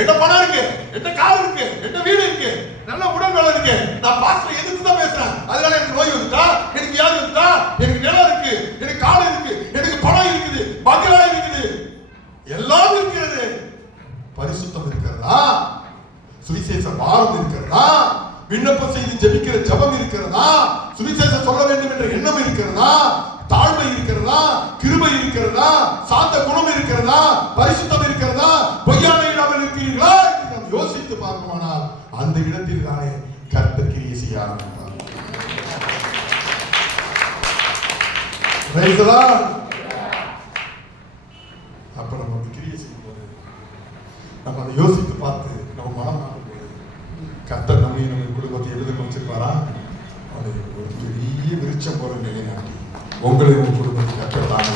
என்ன பணம் இருக்கு, என்ன கார் இருக்கு, என்ன வீடு இருக்கு, நல்ல உடல் நலம் இருக்கு. நான் பாஸ்டர் எதிர்த்து தான் பேசுறேன். அதனால எனக்கு நோய் வந்துட்டா, எனக்கு வியாதி வந்துட்டா, எனக்கு நிலம் இருக்கு, எனக்கு காடு இருக்கு, எனக்கு பணம் இருக்குது, பங்களா இருக்குது, எல்லாம் இருக்கிறது. பரிசுத்தம் இருக்கிறதா, சுவிசேஷ பாரம் இருக்கிறதா, விண்ணப்பம் செய்து ஜெபிக்கிற ஜெபம் இருக்கிறதா, சுவிசேஷம் சொல்ல வேண்டும் என்ற எண்ணம் இருக்கிறதா, தாழ்மை இருக்கிறதா, கிருபை இருக்கிறதா, சாந்த குணம் இருக்கிறதா, பரிசுத்தம் இருக்கிறதா, பொய்யான இல்லாமல் இருக்கிறீர்களா என்று நாம் யோசித்து பார்க்கமானால் அந்த இடத்தில் தானே கர்த்தர் கிரியை செய்ய ஆரம்பிப்பார். அப்ப நம்ம கிரியை செய்யும் போது நம்ம அதை யோசித்து பார்த்து நம்ம மனம் நாடும் போது கர்த்தர் நம்ம குடும்பத்தை எழுத வச்சிருப்பாரா, அது ஒரு பெரிய விருட்சம் போற நிலைநாட்டி உங்களை உங்கள் குடும்பத்தை கர்த்தர் தாங்க